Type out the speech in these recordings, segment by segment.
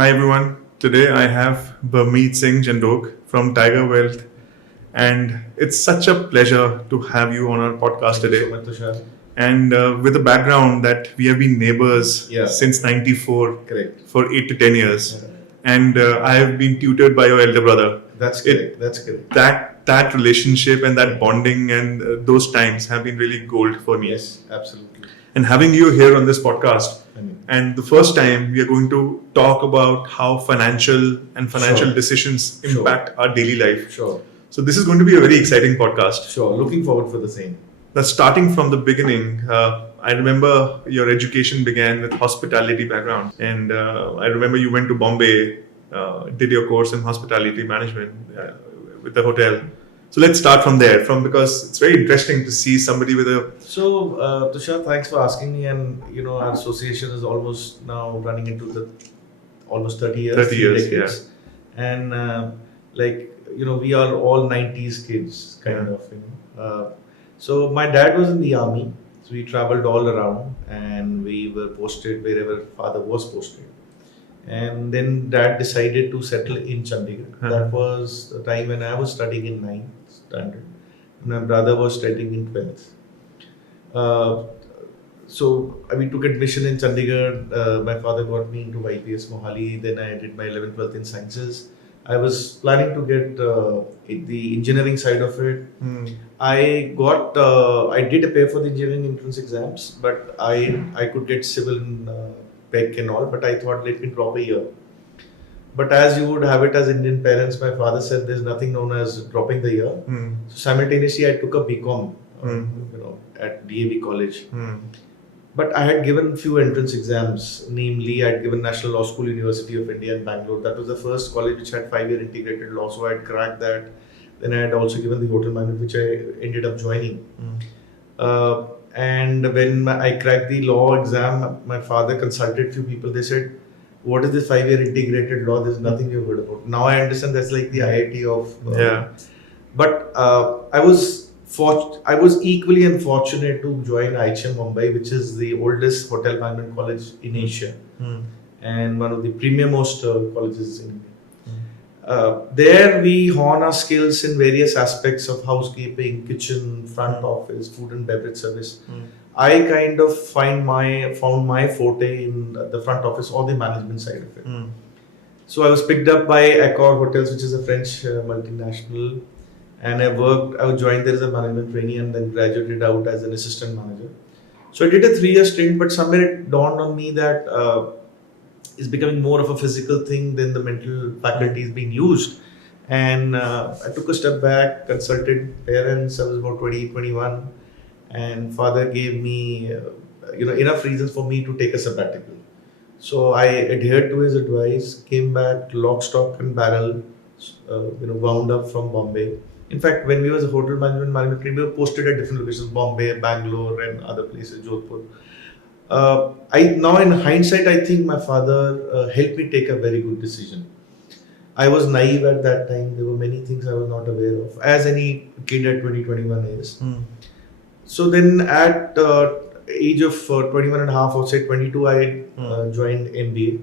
Hi everyone. Today I have Burmeet Singh Jandok from Tiger Wealth, and it's such a pleasure to have you on our podcast Thank you today. so much, Tushar. And with the background that we have been neighbors Yeah. since '94 Correct. for 8 to 10 years, Yeah. and I have been tutored by your elder brother. That's It correct. That's correct. that relationship and that bonding and those times have been really gold for me. Yes, absolutely. And having you here on this podcast, I mean, and the first time we are going to talk about how financial Sure. decisions Sure. impact our daily life. sure, So this is going to be a very exciting podcast. sure. Looking forward for the same. Now, starting from the beginning, I remember your education began with hospitality background, and I remember you went to Bombay, did your course in hospitality management with the hotel. So let's start from there, because it's very interesting to see somebody with a So, Tushar, thanks for asking me. And our association is almost now running into the almost 30 years. 30 years, decades. And we are all 90s kids, kind Yeah. of. So my dad was in the army. So we traveled all around, and we were posted wherever father was posted. And then dad decided to settle in Chandigarh. Huh. That was the time when I was studying in 9th standard. My brother was studying in 12th. Uh, we took admission in Chandigarh. My father got me into YPS Mohali. Then I did my 11th, 12th in sciences. I was planning to get the engineering side of it. I did appear for the engineering entrance exams, but I could get civil in PEC and all. But I thought, let me drop a year. But as you would have it as Indian parents, my father said there's nothing known as dropping the year. So simultaneously, I took a BCom, at DAV College. But I had given few entrance exams. Namely, I had given National Law School, University of India in Bangalore. That was the first college which had 5-year integrated law. So I had cracked that. Then I had also given the hotel management, which I ended up joining. And when I cracked the law exam, my father consulted few people. They said, "What is this 5-year integrated law? There's nothing you've heard about." Now I understand that's like the IIT of. Yeah. But I was equally unfortunate to join IHM Mumbai, which is the oldest hotel management college in Asia and one of the premier most colleges in India. There we hone our skills in various aspects of housekeeping, kitchen, front office, food and beverage service. I kind of found my forte in the front office or the management side of it. So I was picked up by Accor Hotels, which is a French multinational, and I joined there as a management trainee and then graduated out as an assistant manager. So I did a 3-year stint, but somewhere it dawned on me that it's becoming more of a physical thing than the mental faculties being used. And I took a step back, consulted parents. I was about 20, 21, and father gave me enough reasons for me to take a sabbatical. So I adhered to his advice, came back lock, stock and barrel, wound up from Bombay. In fact, when we was a hotel management trainee, we were posted at different locations, Bombay, Bangalore and other places, Jodhpur. Now in hindsight, I think my father helped me take a very good decision. I was naive at that time. There were many things I was not aware of, as any kid at 20, 21 is. So then at age of 21 and a half or say 22, I joined MBA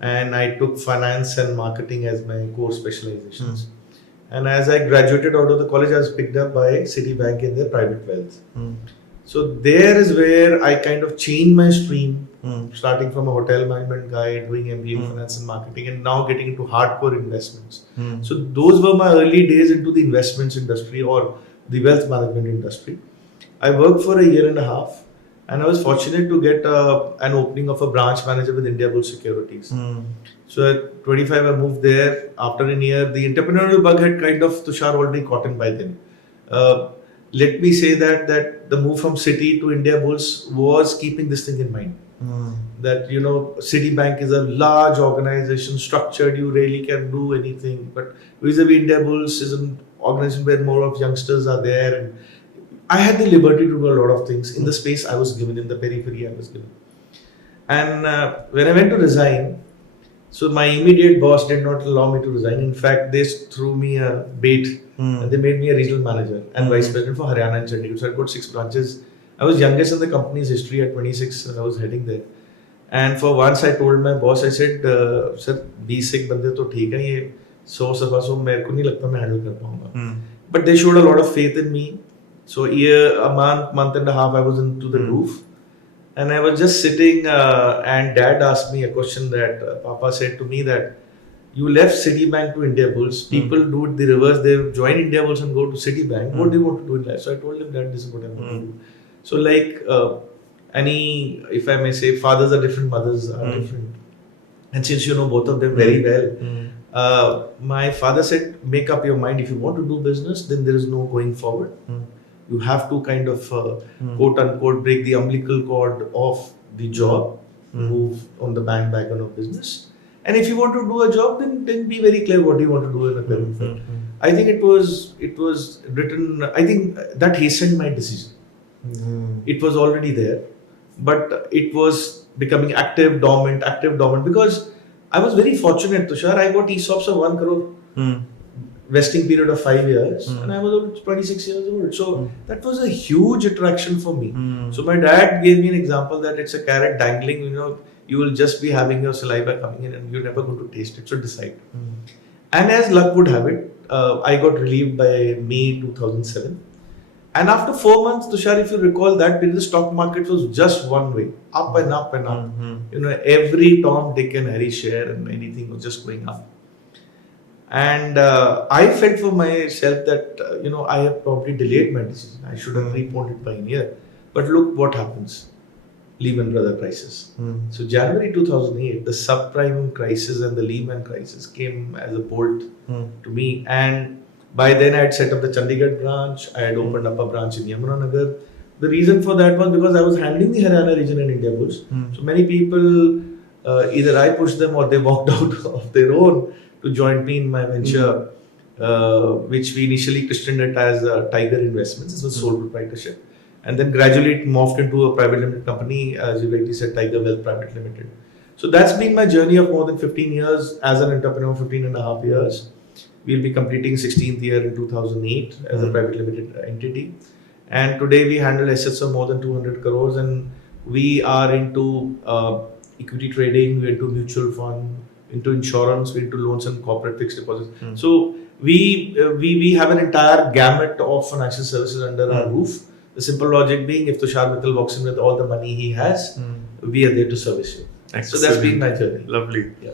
and I took finance and marketing as my core specializations. And as I graduated out of the college, I was picked up by Citibank in their private wealth. So there is where I kind of changed my stream, starting from a hotel management guy, doing MBA in finance and marketing, and now getting into hardcore investments. So those were my early days into the investments industry or the wealth management industry. I worked for a year and a half, and I was fortunate to get an opening of a branch manager with Indiabulls Securities. So at 25, I moved there. After a year, the entrepreneurial bug had kind of Tushar already caught in by then. Let me say that the move from Citi to Indiabulls was keeping this thing in mind. That Citibank is a large organization, structured. You really can do anything. But vis-a-vis Indiabulls is an organization where more of youngsters are there, and I had the liberty to do a lot of things in the space I was given, in the periphery I was given. And when I went to resign, so my immediate boss did not allow me to resign. In fact, they threw me a bait and they made me a regional manager and vice president for Haryana and Chandigarh. So I got 6 branches. I was youngest in the company's history at 26 and I was heading there. And for once I told my boss, I said, sir 20 एक बंदे तो ठीक है, ये 100 मेरे को नहीं लगता मैं हैंडल कर पाऊंगा. But they showed a lot of faith in me. So a month and a half I was into the roof. And I was just sitting and dad asked me a question that Papa said to me that you left Citibank to Indiabulls. People do it the reverse. They join Indiabulls and go to Citibank. What do you want to do in life? So I told him that this is what I want to do. So like any, if I may say, fathers are different, mothers are different. And since you know both of them very well, my father said, make up your mind. If you want to do business, then there is no going forward. You have to kind of quote unquote break the umbilical cord of the job, move on the bandwagon of business. And if you want to do a job, then be very clear what you want to do in a career field. I think it was written. I think that hastened my decision. It was already there, but it was becoming active, dormant, because I was very fortunate, Tushar. I got ESOPs of 1 crore. Vesting period of 5 years, and I was 26 years old. So that was a huge attraction for me. So my dad gave me an example that it's a carrot dangling. You know, you will just be having your saliva coming in, and you're never going to taste it. So decide. And as luck would have it, I got relieved by May 2007. And after 4 months, Tushar, if you recall that period, the stock market was just one way, up and up and up. You know, every Tom, Dick, and Harry share and anything was just going up. And I felt for myself that, I have probably delayed my decision. I should have preponed it by a year. But look what happens. Lehman Brothers crisis. So January 2008, the subprime crisis and the Lehman crisis came as a bolt to me. And by then I had set up the Chandigarh branch. I had opened up a branch in Yamunanagar. The reason for that was because I was handling the Haryana region in Indiabulls. So many people, either I pushed them or they walked out of their own to join me in my venture, which we initially christened it as Tiger Investments. This was sole proprietorship. And then gradually it morphed into a private limited company, as you rightly said, Tiger Wealth Private Limited. So that's been my journey of more than 15 years as an entrepreneur, 15 and a half years. We'll be completing 16th year in 2008 as a private limited entity. And today we handle assets of more than 200 crores, and we are into equity trading, we're into mutual fund, into insurance, we're into loans and corporate fixed deposits. So we have an entire gamut of financial services under our roof. The simple logic being, if Tushar Mittal walks in with all the money he has, we are there to service you. Excellent. So that's been my journey. Lovely. Yeah.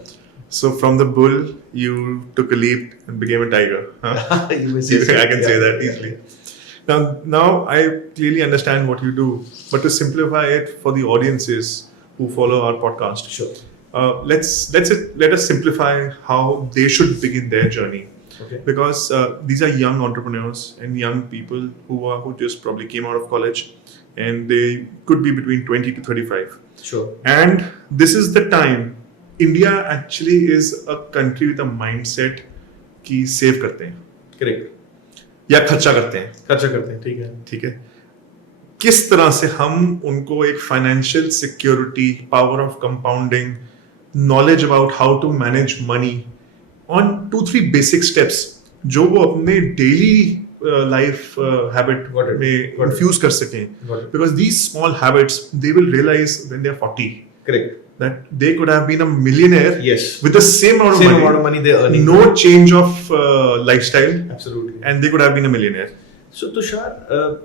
So from the bull, you took a leap and became a tiger. Huh? You may say I can say that easily. Now I clearly understand what you do, but to simplify it for the audiences who follow our podcast, Sure. let us simplify how they should begin their journey. Okay. Because these are young entrepreneurs and young people who just probably came out of college, and they could be between 20 to 35. Sure. And this is the time. India actually is a country with a mindset कि save करते हैं. Correct. या खर्चा करते हैं. खर्चा करते हैं, ठीक है. किस तरह से हम उनको एक financial security, power of compounding, knowledge about how to manage money on 2-3 basic steps जो वो अपने daily life habit में infuse कर सकें. Because these small habits they will realize when they are 40. Correct. That they could have been a millionaire with the same amount of money they're earning. No change of lifestyle. Absolutely. And they could have been a millionaire. So Tushar,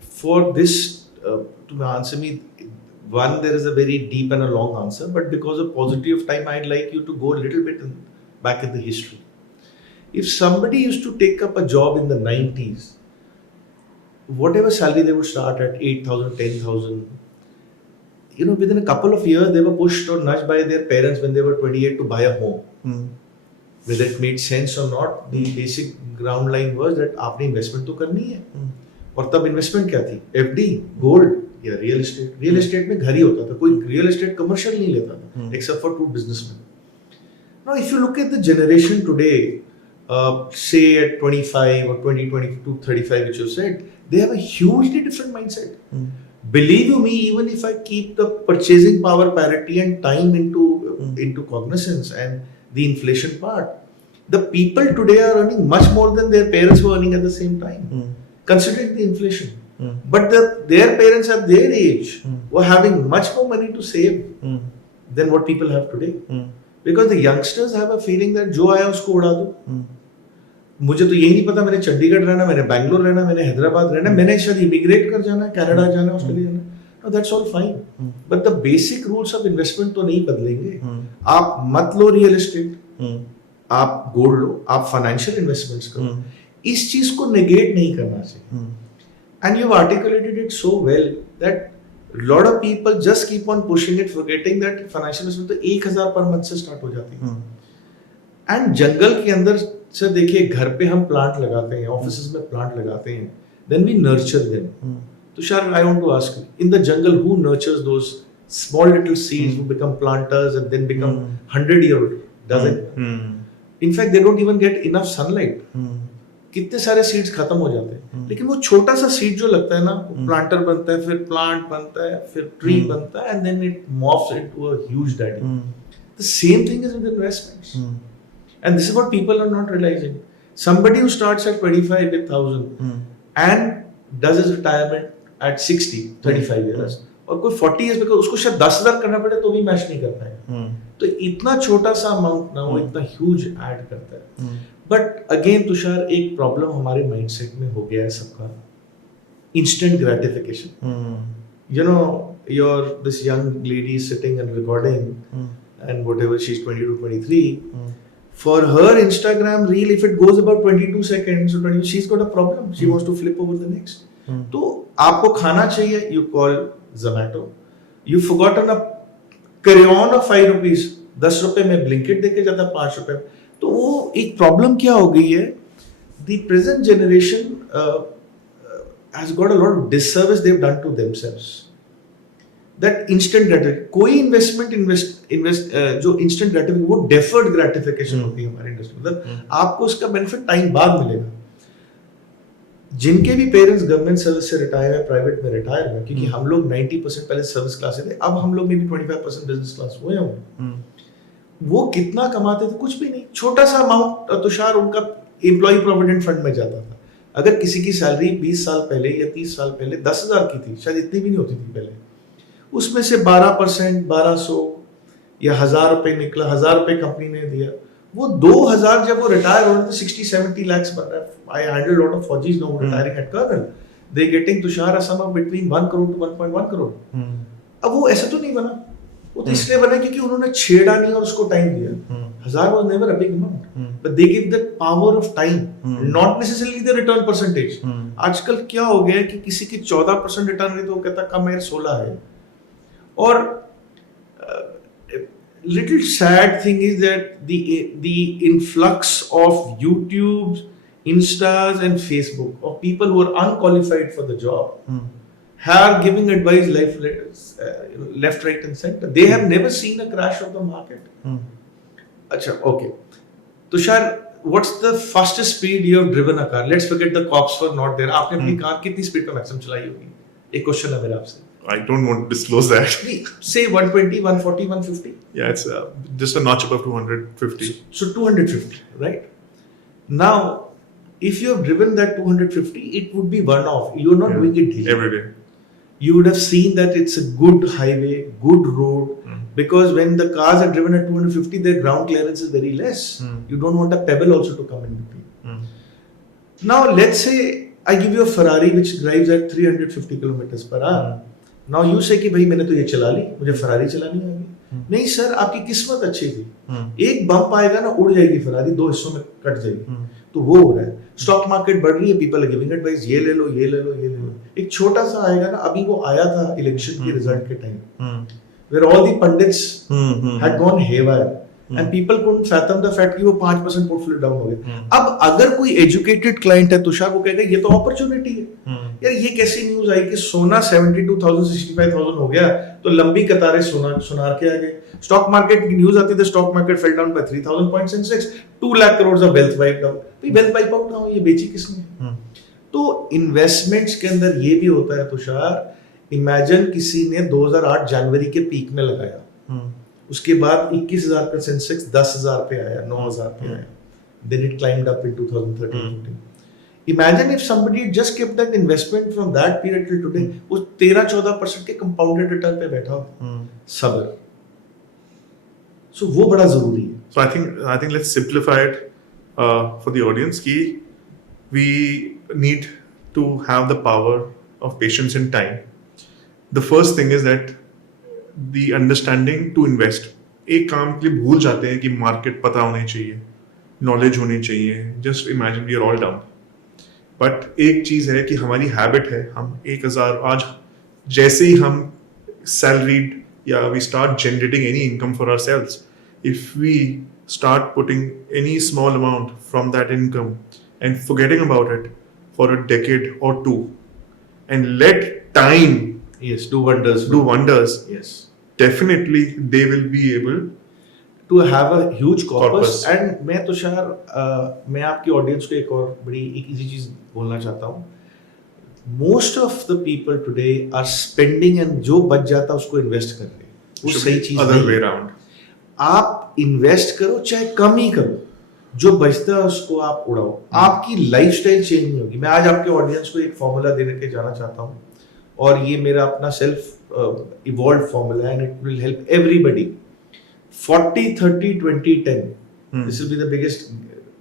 for this to answer me, one, there is a very deep and a long answer, but because of paucity of time, I'd like you to go a little bit back in the history. If somebody used to take up a job in the 90s, whatever salary they would start at, 8,000, 10,000, within a couple of years, they were pushed or nudged by their parents when they were 28 to buy a home. Whether it made sense or not, the basic ground line was that आपने investment तो करनी है. और तब investment क्या थी? FD, gold या real estate. Real estate में घर ही होता था. कोई real estate commercial नहीं लेता था, except for 2 businessmen. Now, if you look at the generation today, say at 25 or 22, 35, which you said, they have a hugely different mindset. Believe you me, even if I keep the purchasing power parity and time into cognizance and the inflation part, the people today are earning much more than their parents were earning at the same time, considering the inflation. but their parents at their age were having much more money to save than what people have today. Because the youngsters have a feeling that जो आया उसको उड़ा दो. मुझे तो यही नहीं पता मैंने चंडीगढ़ रहना, मैंने बैंगलोर रहना, मैंने हैदराबाद रहना, मैंने शायद इमिग्रेट कर जाना है, कनाडा जाना है, ऑस्ट्रेलिया जाना है. No, that's all fine. But the basic rules of investment तो नहीं बदलेंगे. आप मत लो रियल एस्टेट, आप गोल्ड लो, आप फाइनेंशियल इन्वेस्टमेंट्स करो. इस चीज को नेगेट नहीं करना चाहिए. And you've articulated it so well that a lot of people just keep on pushing it, forgetting that financial investment तो 1000 पर मंथ से स्टार्ट हो जाती है. एंड जंगल के अंदर से देखिए, घर पे हम प्लांट लगाते हैं, ऑफिसेज में प्लांट लगाते हैं, then we nurture them. Tushar, I want to ask you, in the jungle, who nurtures those small little seeds who become planters and then become 100-year-old? Doesn't. In fact, they don't even get enough sunlight. कितने सारे seeds खत्म हो जाते हैं. लेकिन वो छोटा सा सीड जो लगता है ना, प्लांटर बनता है, फिर प्लांट बनता है, फिर ट्री बनता है, and then it morphs into a huge daddy. The same thing is with investments. And this is what people are not realizing. Somebody who starts at 25 with 1,000 and does his retirement at 60, 35 years, और कोई 40 years में उसको शायद 10,000 करना पड़े तो भी match नहीं कर पाएगा. तो इतना छोटा सा अमाउंट ना वो इतना ह्यूज ऐड करता है. बट अगेन तुषार, एक प्रॉब्लम हमारे माइंडसेट में हो गया है सबका, instant gratification. You know, your this young lady sitting and recording and whatever, she's 22, 23. For her Instagram reel, if it goes about 22 seconds or 20, she's got a problem. She wants to flip over the next. तो आपको खाना चाहिए, you call Zomato. You forgotten a crayon of 5 rupees, 10 रुपए में Blinkit देके जाता है 5 रुपए. तो वो एक प्रॉब्लम क्या हो गई है, the present generation has got a lot of disservice they've done to themselves. That instant gratification, कोई इन्वेस्ट जो instant gratification, वो deferred gratification होती है हमारे इंडस्ट्री में. मतलब आपको उसका बेनिफिट टाइम बाद मिलेगा. जिनके भी पेरेंट्स गवर्नमेंट सर्विस से रिटायर है, प्राइवेट में रिटायर है, क्योंकि हम लोग 90% पहले सर्विस क्लास थे, अब हम लोग में भी 25% बिजनेस क्लास हुए होंगे. वो कितना कमाते थे? कुछ भी नहीं, छोटा सा अमाउंट तुषार उनका एम्प्लॉय प्रोविडेंट फंड में जाता था. अगर किसी की सैलरी 20 साल पहले या 30 साल पहले 10,000 की थी, शायद इतनी भी नहीं होती थी पहले, उसमें से 12%, 1200 या 1,000 रुपए निकला, 1,000 रुपए कंपनी ने दिया, वो 2,000 जब वो रिटायर हो रहे थे 60-70 lakhs बन रहा है. I handle a lot of Fauji's now retiring at Colonel. They getting Tushar a sum of between 1 crore to 1.1 crore. अब वो ऐसा तो नहीं बना, वो तो इसलिए बना क्योंकि उन्होंने छेड़ा नहीं और उसको टाइम दिया. 1,000 was never a big amount, but they give the power of time, not necessarily the return percentage. आजकल क्या हो गया है कि किसी की 14% रिटर्न रही तो वो कहता कम है 16 है. और little sad thing is that the influx of YouTube, Instas and Facebook of people who are unqualified for the job are giving advice left, right and center. They have never seen a crash of the market. Acha, okay. Tushar, what's the fastest speed you have driven a car? Let's forget the cops were not there. आपने अपनी car कितनी speed पे maximum चलाई होगी? एक question है मेरा आपसे. I don't want to disclose that. Say 120, 140, 150. Yeah, it's just a notch above 250. So 250, right? Now, if you have driven that 250, it would be one-off. You're not doing it daily. Every day. You would have seen that it's a good highway, good road, because when the cars are driven at 250, their ground clearance is very less. You don't want a pebble also to come in between. Now, let's say I give you a Ferrari which drives at 350 kilometers per hour. Now you say कि भाई मैंने तो ये चला ली, मुझे Ferrari चलानी आ गई. नहीं सर, आपकी किस्मत अच्छी थी. एक बम्प आएगा ना, उड़ जाएगी फरारी, 2 हिस्सों में कट जाएगी. तो वो हो रहा है. स्टॉक मार्केट बढ़ रही है, पीपल आर गिविंग एडवाइस, ये ले लो, ये ले लो, ये ले लो. एक छोटा सा आएगा ना, अभी वो आया था इलेक्शन के रिजल्ट के time, where all the pundits had gone haywire. And people couldn't fathom the fact कि वो 5% पोर्टफोलियो डाउन हो गया. अब अगर कोई एजुकेटेड क्लाइंट है तुषार, वो कहेगा ये तो अपॉर्चुनिटी है. यार ये कैसी न्यूज आई कि सोना 72,000 65,000 हो गया, तो लंबी कतारें सुनार के आ गए. स्टॉक मार्केट की न्यूज आती है, stock market fell down by 3,000 points in 2 lakh crores of wealth wiped out. भाई वेल्थ वाइप आउट ना हो, ये बेची किसने? तो इन्वेस्टमेंट्स के अंदर ये भी होता है तुषार. इमेजिन किसी ने 2008 जनवरी के पीक में लगाया, उसके बाद 21,000 पे सेंसेक्स 10,000 पे आया, 9,000 पे आया, then it climbed up in 2013-14. Imagine if somebody just kept that investment from that period till today, वो 13-14% के compounded return पे बैठा हो, सब्र. So वो बड़ा जरूरी है. So I think let's simplify it for the audience कि we need to have the power of patience and time. The first thing is that the understanding to invest. एक काम के लिए भूल जाते हैं कि मार्केट पता होनी चाहिए, नॉलेज होनी चाहिए. Just imagine we are all down. But एक चीज है कि हमारी हैबिट है, हम 1000 आज जैसे ही हम सैलरीड या we start generating any income for ourselves, if we start putting any small amount from that income and forgetting about it for a decade और two and let time Yes, do wonders. Yes. Definitely they will be able to have a huge corpus. Corpus. And मैं तुषार मैं आपकी audience को एक और बड़ी एक easy चीज बोलना चाहता हूँ. Most of the people today are spending and जो बच जाता है उसको इन्वेस्ट कर रहे हैं. वो सही चीज other नहीं way है. around. आप इन्वेस्ट करो चाहे कम ही करो, जो बचता है उसको आप उड़ाओ. आपकी लाइफस्टाइल चेंज नहीं होगी. मैं आज आपके ऑडियंस को एक फॉर्मूला देने के जाना चाहता हूँ और ये मेरा अपना सेल्फ इवॉल्व फॉर्मूला है and it will help everybody. 40-30-20-10 this will be the biggest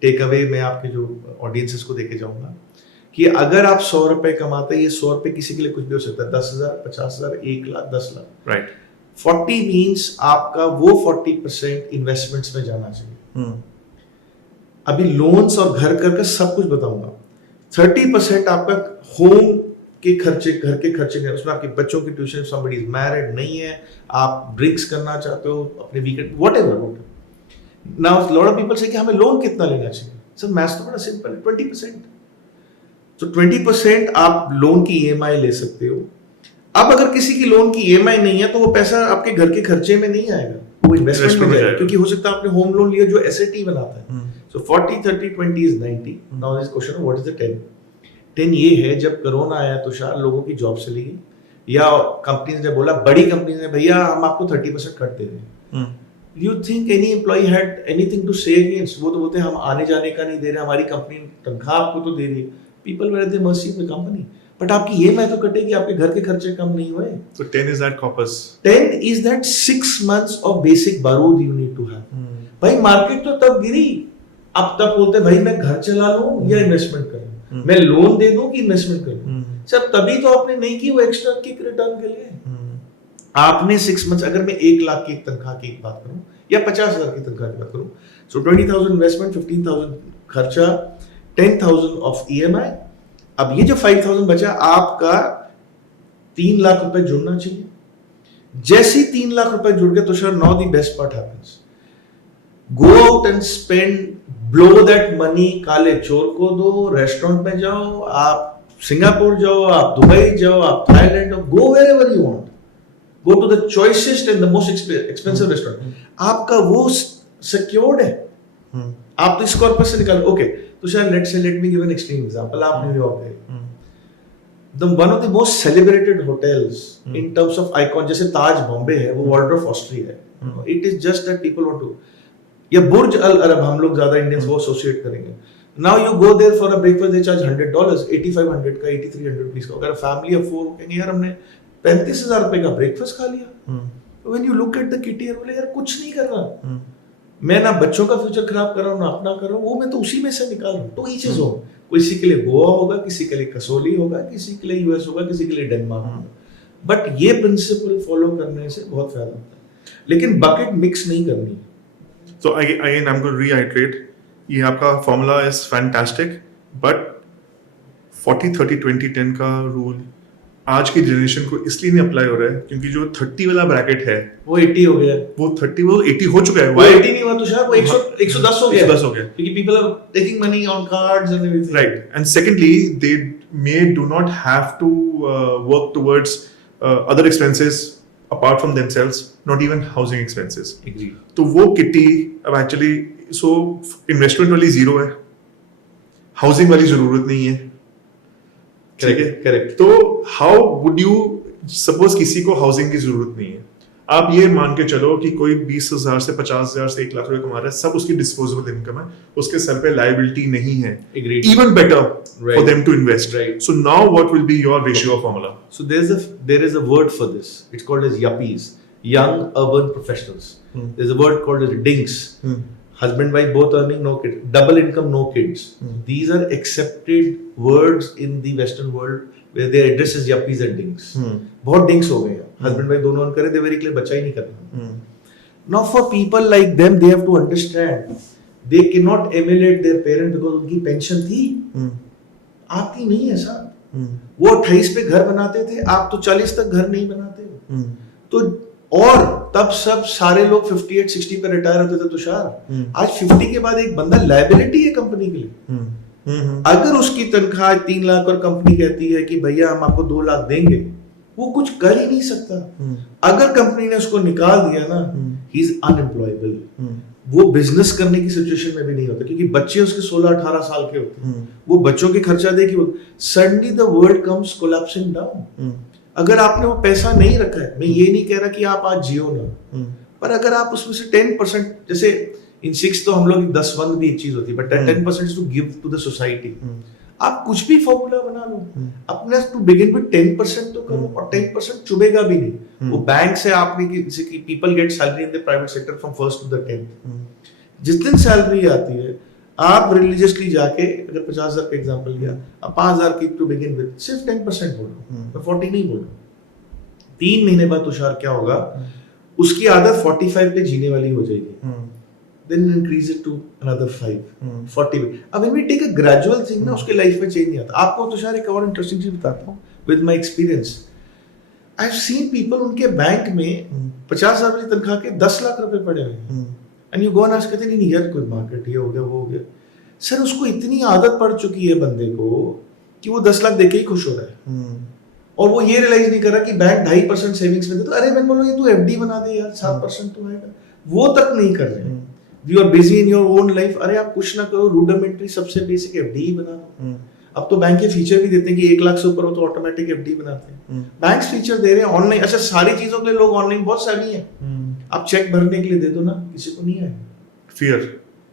takeaway. मैं आपके जो ऑडियंसेस को देके जाऊंगा कि अगर आप 100 रुपए कमाते हैं, ये 100 रुपए किसी के लिए कुछ भी हो सकता है. 10,000, 50,000, 1 लाख, 10 लाख. राइट. 40 मीन्स आपका वो 40% इन्वेस्टमेंट्स में जाना चाहिए. अभी लोन्स और घर कर सब कुछ बताऊंगा. 30% आपका होम के खर्चे, घर के खर्चे नहीं, उसमें आपके बच्चों की ट्यूशन, somebody is married नहीं है, आप ड्रिंक्स करना चाहते हो अपने weekend, whatever. Now a lot of people say कि हमें लोन कितना लेना चाहिए. सर मैथ्स तो बड़ा सिंपल है, 20%. तो 20% आप लोन की EMI ले सकते हो. अब अगर किसी की लोन की EMI नहीं है तो वो पैसा आपके घर के खर्चे में नहीं आएगा, वो इन्वेस्टमेंट में जाएगा. क्योंकि हो सकता है आपने होम लोन लिया जो एसएटी बनाता है. So 40-30-20 is 90. Now this question, what is the 10? 10 ये है जब कोरोना आया तो शायद लोगों की जॉब चली गई या कंपनीज ने बोला, बड़ी कंपनीज ने, भैया हम आपको 30% कट दे रहे हैं. You think any employ had anything to say against? वो तो बोलते हैं हम आने जाने का नहीं दे रहे, हमारी कंपनी तनख्वाह आपको तो दे रही है. People were at the mercy of the company. But आपकी ये मैं तो कटेगी, आपके घर के खर्चे कम नहीं हुए. So 10 is that corpus. 10 is that 6 months of basic बारूद you need to have. भाई मार्केट तो तब गिरी, अब तक बोलते भाई मैं घर चला लूं या इन्वेस्टमेंट करूं, मैं लोन दे दूं कि इन्वेस्टमेंट करूं. सर तभी तो आपने नहीं की वो एक्स्ट्रा किक रिटर्न के लिए. आपने 6 मंथ्स, अगर मैं 1 लाख की तनख्वाह की बात करूं या 50,000 की तनख्वाह की बात करूं, सो 20,000 इन्वेस्टमेंट, 15,000 खर्चा, 10,000 ऑफ EMI. अब ये जो 5,000 बचा, आपका 3 लाख रुपए जुड़ना चाहिए. जैसे ही 3 लाख रुपए जुड़ गए तो sir now the best part happens. Go out and spend, blow that money. काले चोर को दो, रेस्टोरेंट में जाओ, आप सिंगापुर जाओ, आप दुबई जाओ, आप थाईलैंड जाओ, go wherever you want. Go to the choicest and the most expensive restaurant. आपका वो सिक्योर्ड है. आप तो इस कॉर्पस से निकालो. ओके, तो शायद let me give an extreme example. आप न्यूयॉर्क गए, one of the most celebrated hotels in terms of icon, जैसे ताज बॉम्बे है, वो वॉल्डॉर्फ ऑस्ट्रिया है. It is just that people want to, या बुर्ज अल अरब, हम लोग ज्यादा इंडियंस वो एसोसिएट करेंगे. Now you go there for a breakfast, they charge $100, 8500 का, 8300 रुपीस का. अगर फैमिली ऑफ 4 कहेंगे यार हमने 35,000 रुपए का ब्रेकफास्ट खा लिया. When you look at the kitty, बोले यार कुछ नहीं कर रहा, मैं ना बच्चों का फ्यूचर खराब कर रहा हूँ ना अपना कर रहा हूँ, वो मैं तो उसी में से निकाल रहा हूँ. तो ईच इज होम. किसी के लिए गोवा होगा, किसी के लिए कसौली होगा, किसी के लिए यूएस होगा, किसी के लिए डेनमार्क होगा. बट ये प्रिंसिपल फॉलो करने से बहुत फायदा होता है, लेकिन बकेट मिक्स नहीं करनी है. So again, I'm going to reiterate, ये आपका formula is fantastic, but 40-30-20-10 का रूल आज की जनरेशन को इसलिए नहीं अप्लाई हो रहा है क्योंकि जो 30 वाला ब्रैकेट है वो 80 हो गया, वो 80 हो चुका है. वो 80 नहीं हुआ तो शायद वो 110 हो गया. 110 हो गया क्योंकि people are taking money on cards and everything. Right. And secondly, they do not have to work towards other expenses apart from themselves, not even housing expenses. Agreed. तो वो किट्टी अब एक्चुअली सो इन्वेस्टमेंट वाली zero है, housing वाली जरूरत नहीं है. ठीक है, करेक्ट. तो हाउ वुड यू सपोज किसी को हाउसिंग की जरूरत नहीं है, आप ये मान के चलो कि कोई 20,000 से 50,000 से 1 लाख रुपए कमा रहा है, सब उसकी डिस्पोजेबल इनकम है, उसके सर पे लायबिलिटी नहीं है. Agreed. Even better Right. for them to invest. Right. So now what will be your ratio formula? So there is a word for this. It's called as yuppies, young urban professionals. There's a word called as dinks. Husband wife both earning, no kids, double income, no kids. These are accepted words in the Western world where their address is yuppies and dinks. बहुत dinks हो गए हैं. Husband wife दोनों earn करे, they very clear बच्चा ही नहीं करना. Now for people like them, they have to understand they cannot emulate their parent because उनकी pension थी. आपकी नहीं है साहब. वो 28 पे घर बनाते थे, आप तो 40 तक घर नहीं बनाते हो. तो और तब सब सारे लोग 58-60 पे रिटायर होते थे तुषार. आज 50 के बाद एक बंदा लायबिलिटी है कंपनी के लिए. अगर उसकी तनख्वाह 3 लाख और कंपनी कहती है कि भैया हम आपको 2 लाख देंगे, वो कुछ कर ही नहीं सकता. अगर कंपनी ने उसको निकाल दिया ना, ही इज अनएम्प्लॉयबल. वो बिजनेस करने की सिचुएशन में भी नहीं होता क्योंकि बच्चे उसके 16-18 साल के होते हैं. वो बच्चों के खर्चा दे कि suddenly the world comes collapsing down. अगर आपने वो पैसा नहीं रखा है, मैं ये नहीं कह रहा कि आप आज जियो ना, पर अगर आप उसमें से 10%, जैसे इन 6 तो हम लोग 10-1 भी एक चीज होती है, but 10% to give to the society. आप कुछ भी फॉर्मूला बना लो, अपने टू बिगिन विद 10% तो करो, और 10% चुभेगा भी नहीं. वो बैंक से आपने जैसे कि people get salary in the private sector from 1st to the 10th. जिस दिन सैलरी आती है, आप रिलीजियसली जाके अगर 50,000 का एग्जांपल लिया, आप 5,000 की टू बिगिन विद सिर्फ 10% बोलो, मैं 40 नहीं बोल रहा. 3 महीने बाद तुषार क्या होगा, उसकी आदत 45 पे जीने वाली हो जाएगी. Then increase it to another 5, 40. अब when we take a gradual thing ना, उसके लाइफ में चेंज नहीं आता. आपको तुषार एक और इंटरेस्टिंग चीज बताता हूँ with my experience. I've seen people उनके बैंक में 50,000 की तनख्वाह के 10 लाख रुपए पड़े हुए हैं. And you go and ask, कहते नहीं यार कोई मार्केट ये हो गया वो हो गया. सर उसको इतनी आदत पड़ चुकी है बंदे को कि वो 10 लाख देके ही खुश हो रहा है. और वो ये रियलाइज नहीं कर रहा कि बैंक 2.5% सेविंग्स में दे, तो अरे मैं बोलो ये तू एफडी बना दे यार, 7% तो आएगा. वो तक नहीं कर रहे. You are busy in your own life. अरे आप कुछ ना करो, रूडिमेंटरी सबसे बेसिक एफडी ही बना दो. अब तो बैंक के फीचर भी देते हैं कि 1 लाख से ऊपर हो तो ऑटोमेटिक एफडी बनाते हैं. बैंक्स फीचर दे रहे हैं ऑनलाइन. अच्छा सारी चीजों के लिए लोग ऑनलाइन बहुत savvy हैं. आप चेक भरने के लिए दे दो ना, किसी को नहीं आएगा. Fear.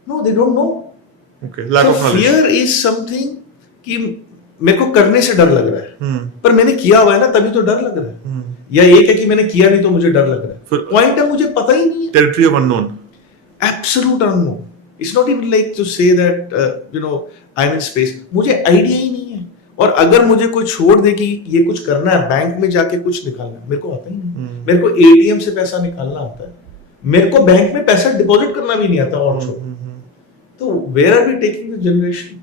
No, they don't know. Okay. Lack of knowledge. Fear is something कि मेरे को करने से डर लग रहा है, पर मैंने किया हुआ है ना, तभी तो डर लग रहा है. या एक है कि मैंने किया नहीं तो मुझे डर लग रहा है. पॉइंट है मुझे पता ही नहीं है. Territory of unknown. Absolute unknown. It's not even like to say that I'm in space. मुझे आइडिया ही नहीं है. और अगर मुझे कोई छोड़ दे कि ये कुछ करना है, बैंक में जाके कुछ निकालना है, मेरे को आता ही नहीं. मेरे को एटीएम से पैसा निकालना आता है, मेरे को बैंक में पैसा डिपॉजिट करना भी नहीं आता. और तो where are we taking the generation?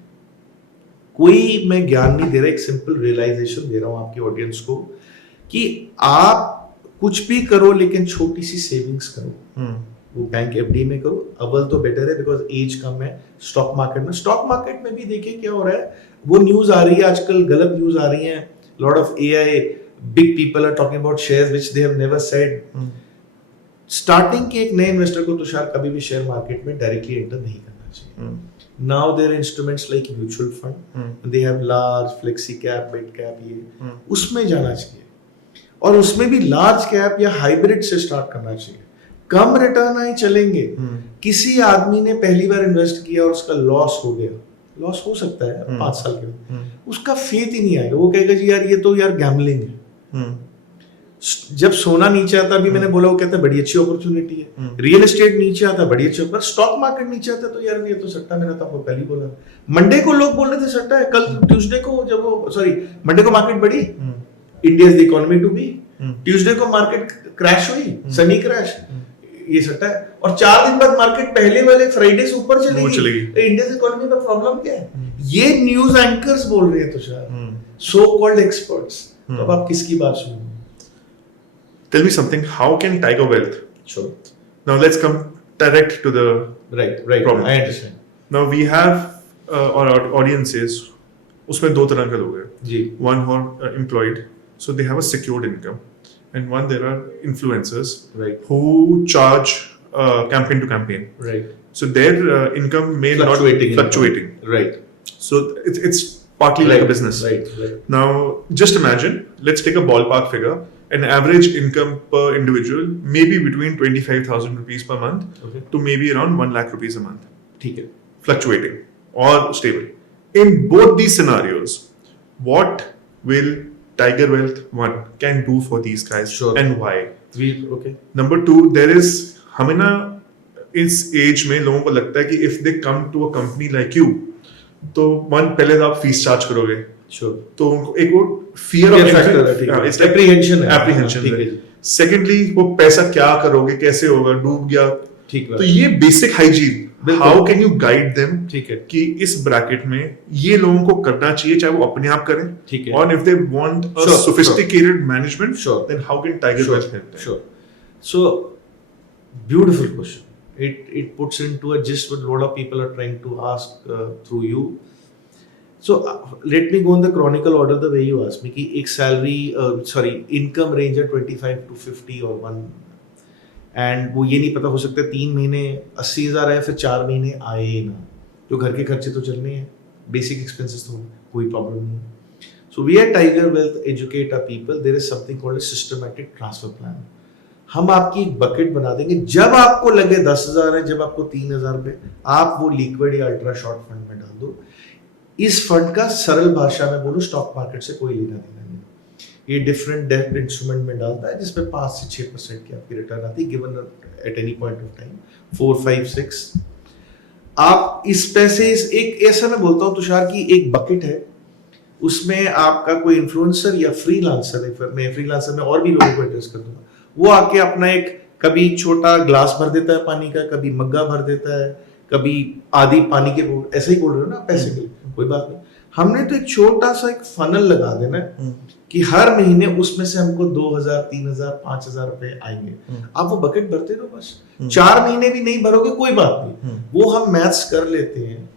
कोई मैं ज्ञान नहीं दे रहा, एक सिंपल रियलाइजेशन दे रहा हूँ आपकी ऑडियंस को कि आप कुछ भी करो लेकिन छोटी सी सेविंग्स करो. वो बैंक एफडी में करो. अव्वल तो बेटर है बिकॉज एज कम है. स्टॉक मार्केट में भी देखिए क्या हो रहा है. वो न्यूज आ रही है आजकल, गलत न्यूज आ रही है. Lot of AI big people are talking about shares which they have never said. Starting के एक नए इन्वेस्टर को तुषार कभी भी शेयर मार्केट में डायरेक्टली एंटर नहीं करना चाहिए. Now there are instruments like mutual fund, they have large flexi cap, mid cap, ये उसमें जाना चाहिए. और उसमें भी लार्ज कैप या हाइब्रिड से स्टार्ट करना चाहिए. कम रिटर्न आए चलेंगे. किसी आदमी ने पहली बार इन्वेस्ट किया और उसका लॉस हो गया, लॉस हो सकता है 5 साल के बाद, उसका फेथ ही नहीं आएगा. वो कहेगा जी यार ये तो यार गैम्बलिंग है. जब सोना नीचे आता, अभी मैंने बोला, वो कहता है बड़ी अच्छी अपॉर्चुनिटी है. रियल एस्टेट नीचे आता, बड़ी अच्छी, पर स्टॉक मार्केट नीचे आता तो यार ये तो सट्टा. मैंने तो आपको कल ही बोला. मंडे को लोग बोल रहे थे सट्टा है, कल ट्यूसडे को जब वो मंडे को मार्केट बढ़ी, India is the economy to be. Tuesday को मार्केट क्रैश हुई, सनी क्रैश, ये सट्टा है. और 4 दिन बाद मार्केट पहले वाले फ्राइडे से ऊपर चलेगी. इंडिया की इकोनॉमी का प्रॉब्लम क्या है? ये न्यूज एंकर्स बोल रहे हैं तुषार, सो कॉल्ड एक्सपर्ट्स. तो अब आप किसकी बात सुनो? Tell me something. How can Tiger Wealth? Sure. Now let's come direct to the right problem. I understand. Now we have our audiences. उसमें 2 तरह के लोग हैं. जी. One who are employed, so they have a secured income, and one there are influencers, right, who charge campaign to campaign. Right. So their income may not fluctuating. Right. So it's partly like a business. Right. Now just imagine. Let's take a ballpark figure. an average income per individual may be between 25,000 rupees per month Okay. to maybe around 1 lakh rupees a month, ठीक है. fluctuating or stable. In both these scenarios, what will Tiger Wealth One can do for these guys Sure. and why? Okay. Number two, there is हमें ना इस as में लोगों को लगता है कि if they come to a company like you, तो पहले तो आप फीस चार्ज करोगे, Sure. तो उनको एक वो fear Fear of factor है, ठीक है. it's like Apprehension है. apprehension ठीक है. है. Secondly, वो पैसा क्या करोगे, कैसे होगा, डूब गया, ठीक तो है. ये बेसिक हाइजीन, बिल्कुल. How can you guide them ठीक है. कि इस ब्रैकेट में ये लोगों को करना चाहिए, चाहे वो अपने आप करें, ठीक है. और if they want a Sure, sophisticated management, Sure. then how can Tiger Sure. Wealth help them? Sure. So, beautiful question. It puts into a gist what a lot of people are trying to ask through you. So let me go in the chronicle order the way you asked me. कि एक salary income range है 25 to 50 or 1, and वो ये नहीं पता, हो सकता है 3 महीने 80,000 आए, फिर 4 महीने आए ही ना, जो घर के खर्चे तो चलने हैं, बेसिक एक्सपेंसेस तो कोई प्रॉब्लम नहीं. So we at Tiger Wealth educate our people. There is something called a systematic transfer plan. हम आपकी एक बकेट बना देंगे, जब आपको लगे 10,000 है, जब आपको 3,000 रुपए, आप वो लिक्विड या अल्ट्रा शॉर्ट फंड में डाल दो. इस फंड का सरल भाषा में बोलो, स्टॉक मार्केट से कोई लेना देना नहीं. ये डिफरेंट डेट इंस्ट्रूमेंट में डालता है, जिसमें 5 से 6% की आपकी रिटर्न आती है given at any point of time, 4, 5, 6. आप इस पैसे एक ऐसा मैं बोलता हूँ तुषार की एक बकेट है, उसमें आपका कोई इन्फ्लुएंसर या फ्रीलांसर है, मैं फ्रीलांसर में और भी लोगों को एड्रेस कर दूंगा, वो आके अपना एक कभी छोटा ग्लास भर देता है पानी का, कभी मग्गा भर देता है, कभी आधी पानी के बोल, ऐसे ही बोल रहे हो ना पैसे के लिए, कोई बात नहीं. हमने तो एक छोटा सा एक फनल लगा देना है कि हर महीने उसमें से हमको 2,000, 3,000, 5,000 रुपए आएंगे. आप वो बकेट भरते रहो बस. 4 महीने भी नहीं भरोगे कोई बात नहीं, वो हम मैथ्स कर लेते हैं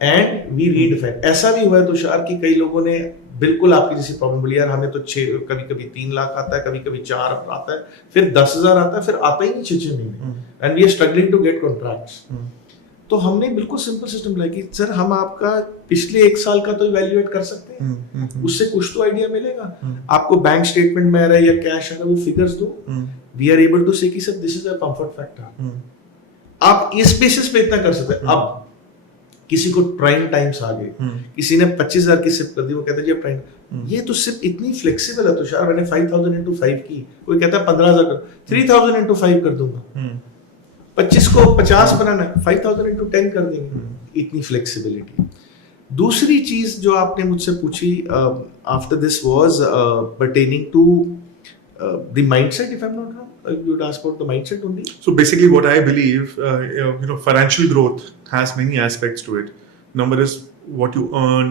एंड वी रीडिफाइन. ऐसा भी हुआ है तुषार कि कई लोगों ने बिल्कुल आपकी जैसी प्रॉब्लम बोली, यार हमें तो कभी कभी 3 लाख आता है, कभी कभी 4 आता है, फिर 10,000 आता है, फिर आता ही नहीं 6 महीने, and we are struggling to get contracts. तो हमने बिल्कुल सिंपल सिस्टम लाया कि सर हम आपका पिछले 1 साल का तो इवैल्यूएट कर सकते हैं, उससे कुछ तो आइडिया मिलेगा. आपको बैंक स्टेटमेंट में आ रहा है या कैश आ रहा है, वो फिगर्स दो, वी आर एबल टू से कि sir this is a comfort factor. आप इस बेसिस पे इतना कर सकते हैं. अब किसी को प्राइम टाइम्स आ गए, किसी ने 25,000 की सिप कर दी, वो कहता है जी प्राइम, ये तो सिप इतनी फ्लेक्सिबल है तुषार, मैंने 5,000 into 5 की, कोई कहता है 15,000 कर, 3,000 into 5 कर दूंगा. 25 को 50 बनाना है, 5,000 into 10 कर देंगे. इतनी फ्लेक्सिबिलिटी. दूसरी चीज जो आपने मुझसे पूछी after this was pertaining to the mindset, if I'm not wrong. You'd ask about the mindset only. So basically, what I believe, financial growth has many aspects to it. Number is what you earn,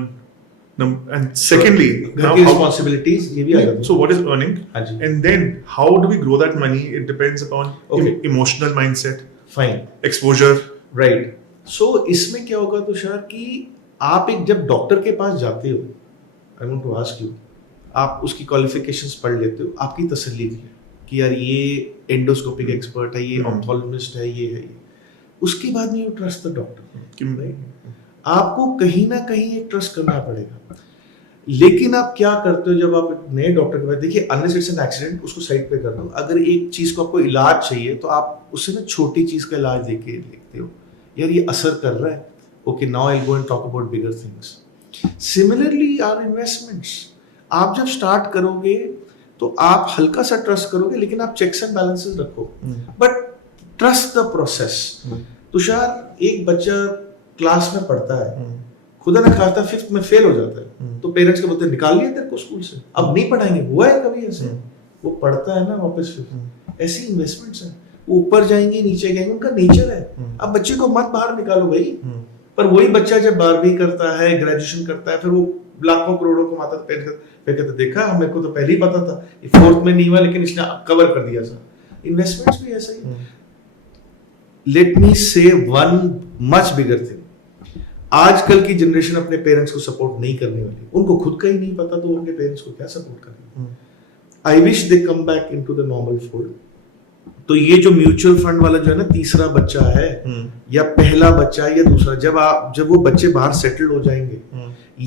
and secondly, घर की responsibilities ये भी आ जाती है. so what is earning, हाँ जी. and then how do we grow that money? It depends upon emotional mindset, Fine. exposure. Right. So इसमें क्या होगा तुषार कि आप एक जब डॉक्टर के पास जाते हो, I want to ask you, आप उसकी क्वालिफिकेशंस पढ़ लेते हो, आपकी तसल्ली की कि यार ये एंडोस्कोपिक एक्सपर्ट है, ये ऑप्थेल्मिस्ट है, ये है, उसके बाद में यू ट्रस्ट द डॉक्टर. आपको कहीं ना कहीं एक ट्रस्ट करना पड़ेगा. लेकिन आप क्या करते हो जब आप एक नए डॉक्टर के पास, देखिए अनलेस इट्स एन एक्सीडेंट, उसको साइड पे कर दो. अगर एक चीज को आपको इलाज चाहिए तो आप उससे ना छोटी चीज का इलाज देके लिखते हो, यार ये असर कर रहा है, okay now I will go and talk about bigger things. Similarly our investments, आप जब स्टार्ट करोगे तो आप हल्का सा ट्रस्ट करोगे, लेकिन आप चेक्स एंड बैलेंसेस रखो, but trust the process. Tushar, एक बच्चा क्लास में पढ़ता है, खुदा ना खास्ता 5th में फेल हो जाता है, तो पेरेंट्स को बोलते हैं निकाल लिया तेरे को स्कूल से, अब नहीं पढ़ाएंगे. हुआ है कभी ऐसे? वो पढ़ता है ना वापस 5th. ऐसी इन्वेस्टमेंट्स हैं, वो ऊपर जाएंगे नीचे जाएंगे, उनका नेचर है. अब बच्चे को मत बाहर निकालो भाई. पर वही बच्चा जब 12वीं करता है, ग्रेजुएशन करता है, फिर वो लाखों करोड़ों को माता पे कहते देखा, मेरे को तो पहले ही पता था, ये 4th में नहीं हुआ लेकिन इसने कवर कर दिया. सर इन्वेस्टमेंट्स भी ऐसा ही. लेट मी से वन मच बिगर थिंग. आजकल की जनरेशन अपने पेरेंट्स को सपोर्ट नहीं करने वाली. उनको खुद का ही नहीं पता तो उनके पेरेंट्स को क्या सपोर्ट करेंगे. I wish they come back into the normal fold. तो ये जो म्यूचुअल फंड वाला जो है ना, तीसरा बच्चा है या पहला बच्चा है या दूसरा, जब वो बच्चे बाहर सेटल हो जाएंगे,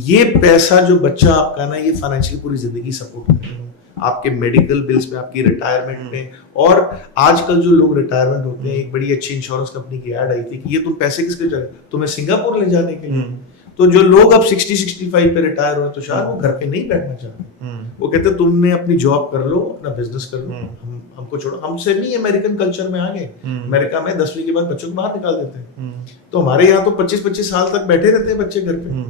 ये पैसा जो बच्चा आपका ना, ये फाइनेंशियली पूरी जिंदगी सपोर्ट करेगा. आपके मेडिकल बिल्स में, आपकी रिटायरमेंट में। और आजकल जो लोग रिटायरमेंट होते हैं, एक बड़ी अच्छी इंश्योरेंस कंपनी की ऐड आई थी कि ये तुम पैसे किसके जा रहे हो, तुम्हें सिंगापुर ले जाने के लिए। तो जो लोग अब 60-65 पे रिटायर हुए, तो शायद वो घर पे नहीं बैठना चाहते। वो कहते तुमने अपनी जॉब कर लो, अपना बिजनेस कर लो, हमको छोड़ो। हम सेमी अमेरिकन कल्चर में आ गए। अमेरिका में 10वीं के बाद बच्चों को बाहर निकाल देते हैं, तो हमारे यहाँ तो 25-25 साल तक बैठे रहते हैं बच्चे घर पे।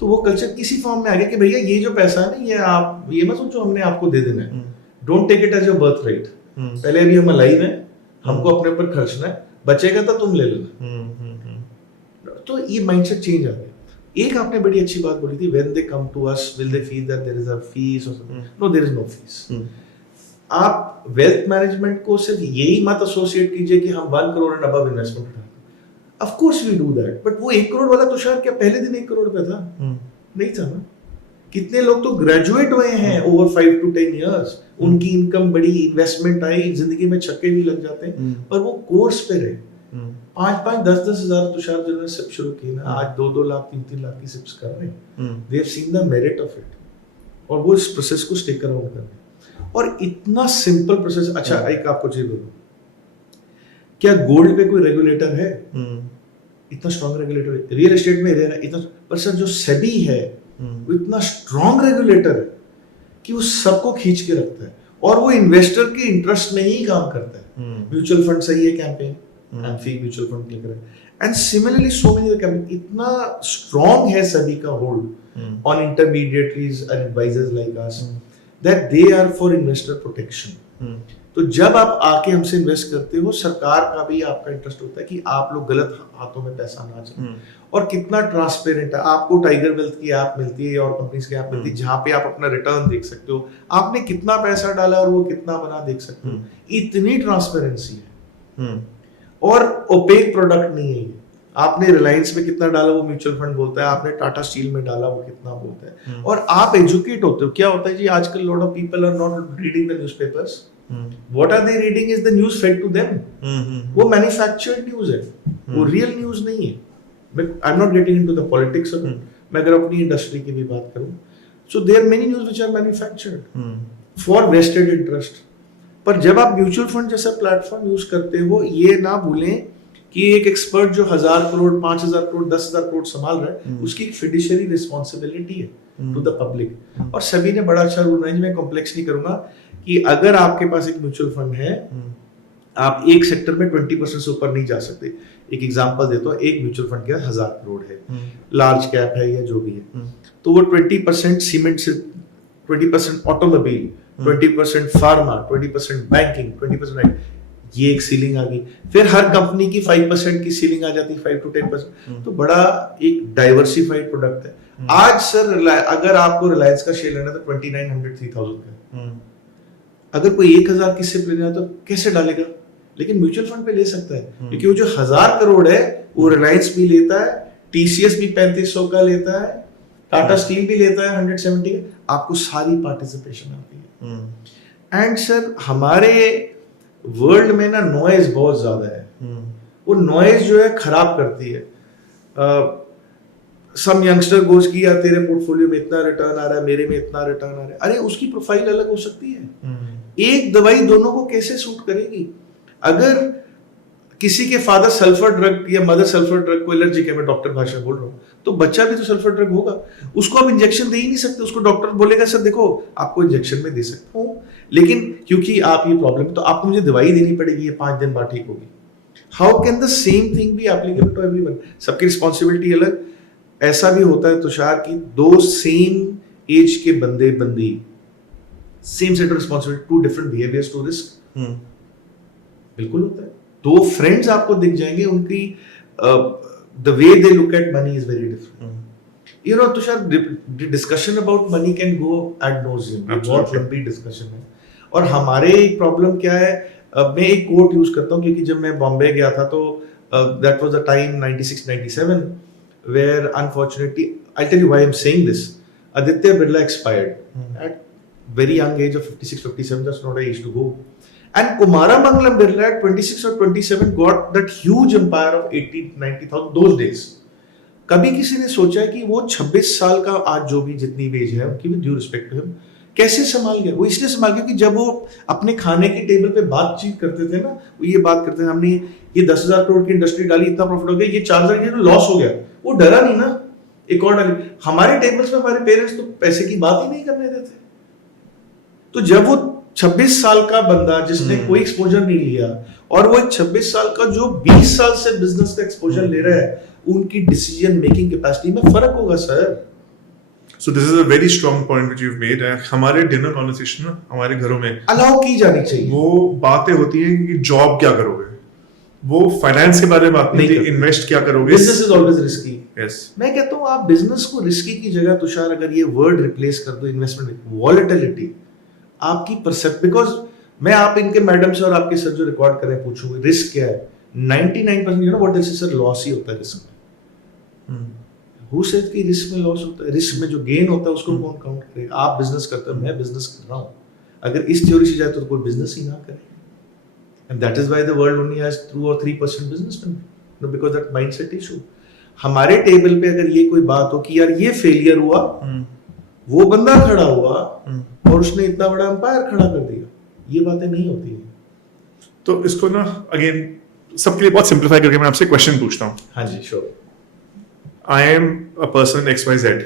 तो वो कल्चर किसी फॉर्म में आ गया कि भैया ये जो पैसा है ना, ये आप ये मत सोचो हमने आपको दे देना है, don't take it as your birthright. पहले अभी हम अलाइव हैं, हमको अपने ऊपर खर्चना है, बचेगा तो तुम ले लेना। तो ये माइंडसेट चेंज आ गया। एक आपने बड़ी अच्छी बात बोली थी, when they come to us will they feel that there is a fees और something. No, there is no fees. आप वेल्थ मैनेजमेंट को सिर्फ यही मत एसोसिएट कीजिए कि हम 1 करोड़ एंड अबव इन्वेस्टमेंट उठाते हैं। Of course we do that, but वो 1 करोड़ वाला तुषार क्या पहले दिन 1 करोड़ पे था? नहीं था ना। कितने लोग तो ग्रेजुएट हुए हैं ओवर 5 to 10 इयर्स, उनकी इनकम बड़ी, इन्वेस्टमेंट आई, जिंदगी में छक्के भी लग जाते हैं, पर वो कोर्स पे रहे। 5-5, 10-10 हजार तुषार जिन्होंने सिप शुरू की ना, आज 2-2 लाख 3-3 लाख की सिप्स कर रहे हैं। They have seen the merit of it, और वो इस प्रोसेस को स्टिक अराउंड कर रहे हैं। और इतना सिंपल प्रोसेस। अच्छा, एक आपको चीज बोलूं, क्या गोल्ड पे कोई रेगुलेटर है? इतना स्ट्रॉन्ग रेगुलेटर रियल एस्टेट में है इतना, पर सर जो सेबी है वो इतना स्ट्रॉन्ग रेगुलेटर है कि वो सबको खींच के रखता है, और वो इन्वेस्टर के इंटरेस्ट में ही काम करता है। म्यूचुअल फंड सही है campaign, AMFI mutual fund click करे, and similarly so many other campaign. इतना स्ट्रॉन्ग है सभी का hold on intermediaries and advisers like us that they are for investor protection. तो जब आप आके हमसे इन्वेस्ट करते हो, सरकार का भी आपका इंटरेस्ट होता है कि आप लोग गलत हाथों में पैसा ना जाए। और कितना ट्रांसपेरेंट है। आपको टाइगर वेल्थ की ऐप मिलती है और कंपनीज की ऐप मिलती है जहां पे आप अपना रिटर्न देख सकते हो, आपने कितना पैसा डाला और वो कितना बना देख सकते हो। इतनी ट्रांसपेरेंसी है, और ओपेक प्रोडक्ट नहीं है। आपने रिलायंस में कितना डाला वो म्यूचुअल फंड बोलता है, आपने टाटा स्टील में डाला वो कितना बोलता है। और आप एजुकेट होते हो। क्या होता है जी, आजकल lot of people are not reading the newspapers. What are they reading is the news fed to them. वो मैन्युफैक्चर्ड न्यूज है, वो रियल न्यूज नहीं है। I am not getting into the politics of it. मैं अगर अपनी industry की भी बात करूं, so there many news which are manufactured for vested interest. पर जब आप म्यूचुअल फंड जैसा प्लेटफॉर्म यूज करते हो, ये ना भूलें कि एक एक्सपर्ट जो 1000 करोड़ 5000 करोड़ 10,000 करोड़ संभाल रहा है, उसकी एक फिडुशियरी रिस्पॉन्सिबिलिटी है टू द पब्लिक। और सभी ने बड़ा अच्छा रूल बनाया, मैं कॉम्प्लेक्स नहीं करूंगा, कि अगर आपके पास एक म्यूचुअल फंड है, आप एक सेक्टर में 20% से ऊपर नहीं जा सकते। एक एग्जांपल देता हूं, एक म्यूचुअल फंड का 1000 करोड़ है, लार्ज कैप है या जो भी है, तो वो 20% सीमेंट से, 20% ऑटोमोबाइल, 20% फार्मा, 20% बैंकिंग, 20% ये एक सीलिंग आ गई। फिर हर कंपनी की 5% की सीलिंग आ जाती है, 5 to 10%। तो बड़ा एक डाइवर्सिफाइड प्रोडक्ट है। आज सर अगर आपको रिलायंस का शेयर लेना तो 2900 3000 का, अगर कोई 1000 की सिप लेना है तो कैसे डालेगा? लेकिन म्यूचुअल फंड पे ले सकता है, क्योंकि वो जो 1000 करोड़ है वो रिलायंस भी लेता है, टीसीएस भी 3500 का लेता है, टाटा स्टील भी लेता है 170 का। आपको सारी पार्टिसिपेशन आती है। एंड सर हमारे वर्ल्ड में ना नॉइज बहुत ज्यादा है, वो नॉइज जो है खराब करती है। सम यंगस्टर गोज की यार तेरे पोर्टफोलियो में इतना रिटर्न आ रहा है, मेरे में इतना रिटर्न आ रहा है। अरे उसकी प्रोफाइल अलग हो सकती है। एक दवाई दोनों को कैसे सूट करेगी? अगर किसी के फादर सल्फर ड्रग या मदर सल्फर ड्रग को एलर्जिक है, मैं डॉक्टर भाषा बोल रहा हूँ, तो बच्चा भी तो सल्फर ड्रग होगा। उसको आप इंजेक्शन दे ही नहीं सकते। उसको डॉक्टर बोलेगा सर देखो आपको इंजेक्शन में दे सकता हूँ, लेकिन क्योंकि आप ये प्रॉब्लम, तो आपको मुझे दवाई देनी पड़ेगी, ये 5 दिन बाद ठीक होगी। How can the same thing be applicable to everyone? सबकी रिस्पॉन्सिबिलिटी अलग। ऐसा भी होता है तुषार की 2 सेम एज के बंदे बंदी, same set of responsibility, 2 different behaviours to risk. बिल्कुल होता है। 2 फ्रेंड्स आपको दिख जाएंगे, उनकी the way they look at money is very different. You know Tushar, discussion about money can go ad nauseam, बहुत लंबी डिस्कशन है। और हमारे प्रॉब्लम क्या है, मैं एक कोट यूज करता हूँ, क्योंकि जब मैं बॉम्बे गया था तो that was the time 96-97 where unfortunately, I'll tell you why I'm saying this. Aditya Birla expired at very young age of 56-57. That's not an age to go. And Kumaramangalam Birla at 26 or 27 got that huge empire of 80,000-90,000 those days. कभी किसी ने सोचा है कि वो 26 साल का आज जो भी जितनी भी एज है उनकी भी ड्यू रिस्पेक्ट टू हिम, कैसे संभाल गया? वो इसलिए संभाल गया कि जब वो अपने खाने के टेबल पे बातचीत करते थे ना, वो ये बात करते थे, हमने ये 10,000 करोड़ की इंडस्ट्री डाली, इतना प्रॉफिट हो गया, ये 4,000 की लॉस हो गया, वो डरा नहीं ना, एक और डाली। हमारे टेबल्स पे हमारे पेरेंट्स तो पैसे की बात ही नहीं करने देते। तो जब वो 26 साल का बंदा जिसने कोई एक्सपोजर नहीं लिया और वो 26 साल का जो 20 साल से बिजनेस का एक्सपोजर ले रहा है, उनकी डिसीजन मेकिंग कैपेसिटी में फर्क होगा sir. So this is a very strong point which you've made. हमारे डिनर कॉन्वर्सेशन ना हमारे घरों में अलाउ की जानी चाहिए। वो बातें होती है कि जॉब क्या करोगे, वो फाइनेंस के बारे में बात नहीं, इन्वेस्ट क्या करोगे। Business is always risky. Yes, मैं कहता हूँ आप बिजनेस को रिस्की की जगह तुषार अगर ये वर्ड रिप्लेस कर दो इन्वेस्टमेंट, वॉलेटिलिटी, आपकी परसेप्ट, बिकॉज मैं आप इनके मैडम से और आपके सर जो रिकॉर्ड कर रहे हैं पूछूंगी रिस्क क्या है, 99% you know what is sir, loss ही होता है रिस्क में। हु सेड कि रिस्क में लॉस होता है? रिस्क में जो गेन होता है उसको कौन काउंट करेगा? आप बिजनेस करते हो, मैं बिजनेस कर रहा हूँ, अगर इस थ्योरी से जाए तो कोई बिजनेस ही ना करे। And that is why the world only has 2 or 3% businessman, no, because that mindset issue. हमारे टेबल पे अगर ये कोई बात हो कि यार ये फेलियर हुआ, वो बंदा खड़ा हुआ और उसने इतना बड़ा एम्पायर खड़ा कर दिया, ये बातें नहीं होती है। तो इसको ना अगेन सबके लिए बहुत सिंप्लीफाई करके मैं आपसे क्वेश्चन पूछता हूँ। हाँ जी, sure. I am a person XYZ,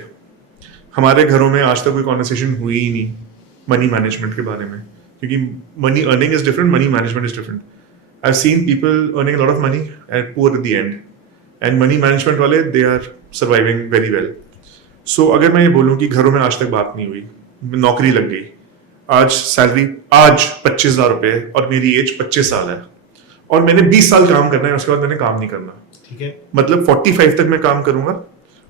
हमारे घरों में आज तक कोई कॉन्वर्सेशन हुई ही नहीं मनी मैनेजमेंट के बारे में, क्योंकि money earning is different, money management is different. I have seen people earning a lot of money and poor at the end, and money management वाले they are surviving very well. So अगर मैं ये बोलूँ कि घरों में आज तक बात नहीं हुई, नौकरी लग गई, आज सैलरी आज 25,000 रुपए और मेरी एज 25 साल है और मैंने 20 साल काम करना है, उसके बाद मैंने काम नहीं करना, ठीक है, मतलब 45 तक मैं काम करूंगा,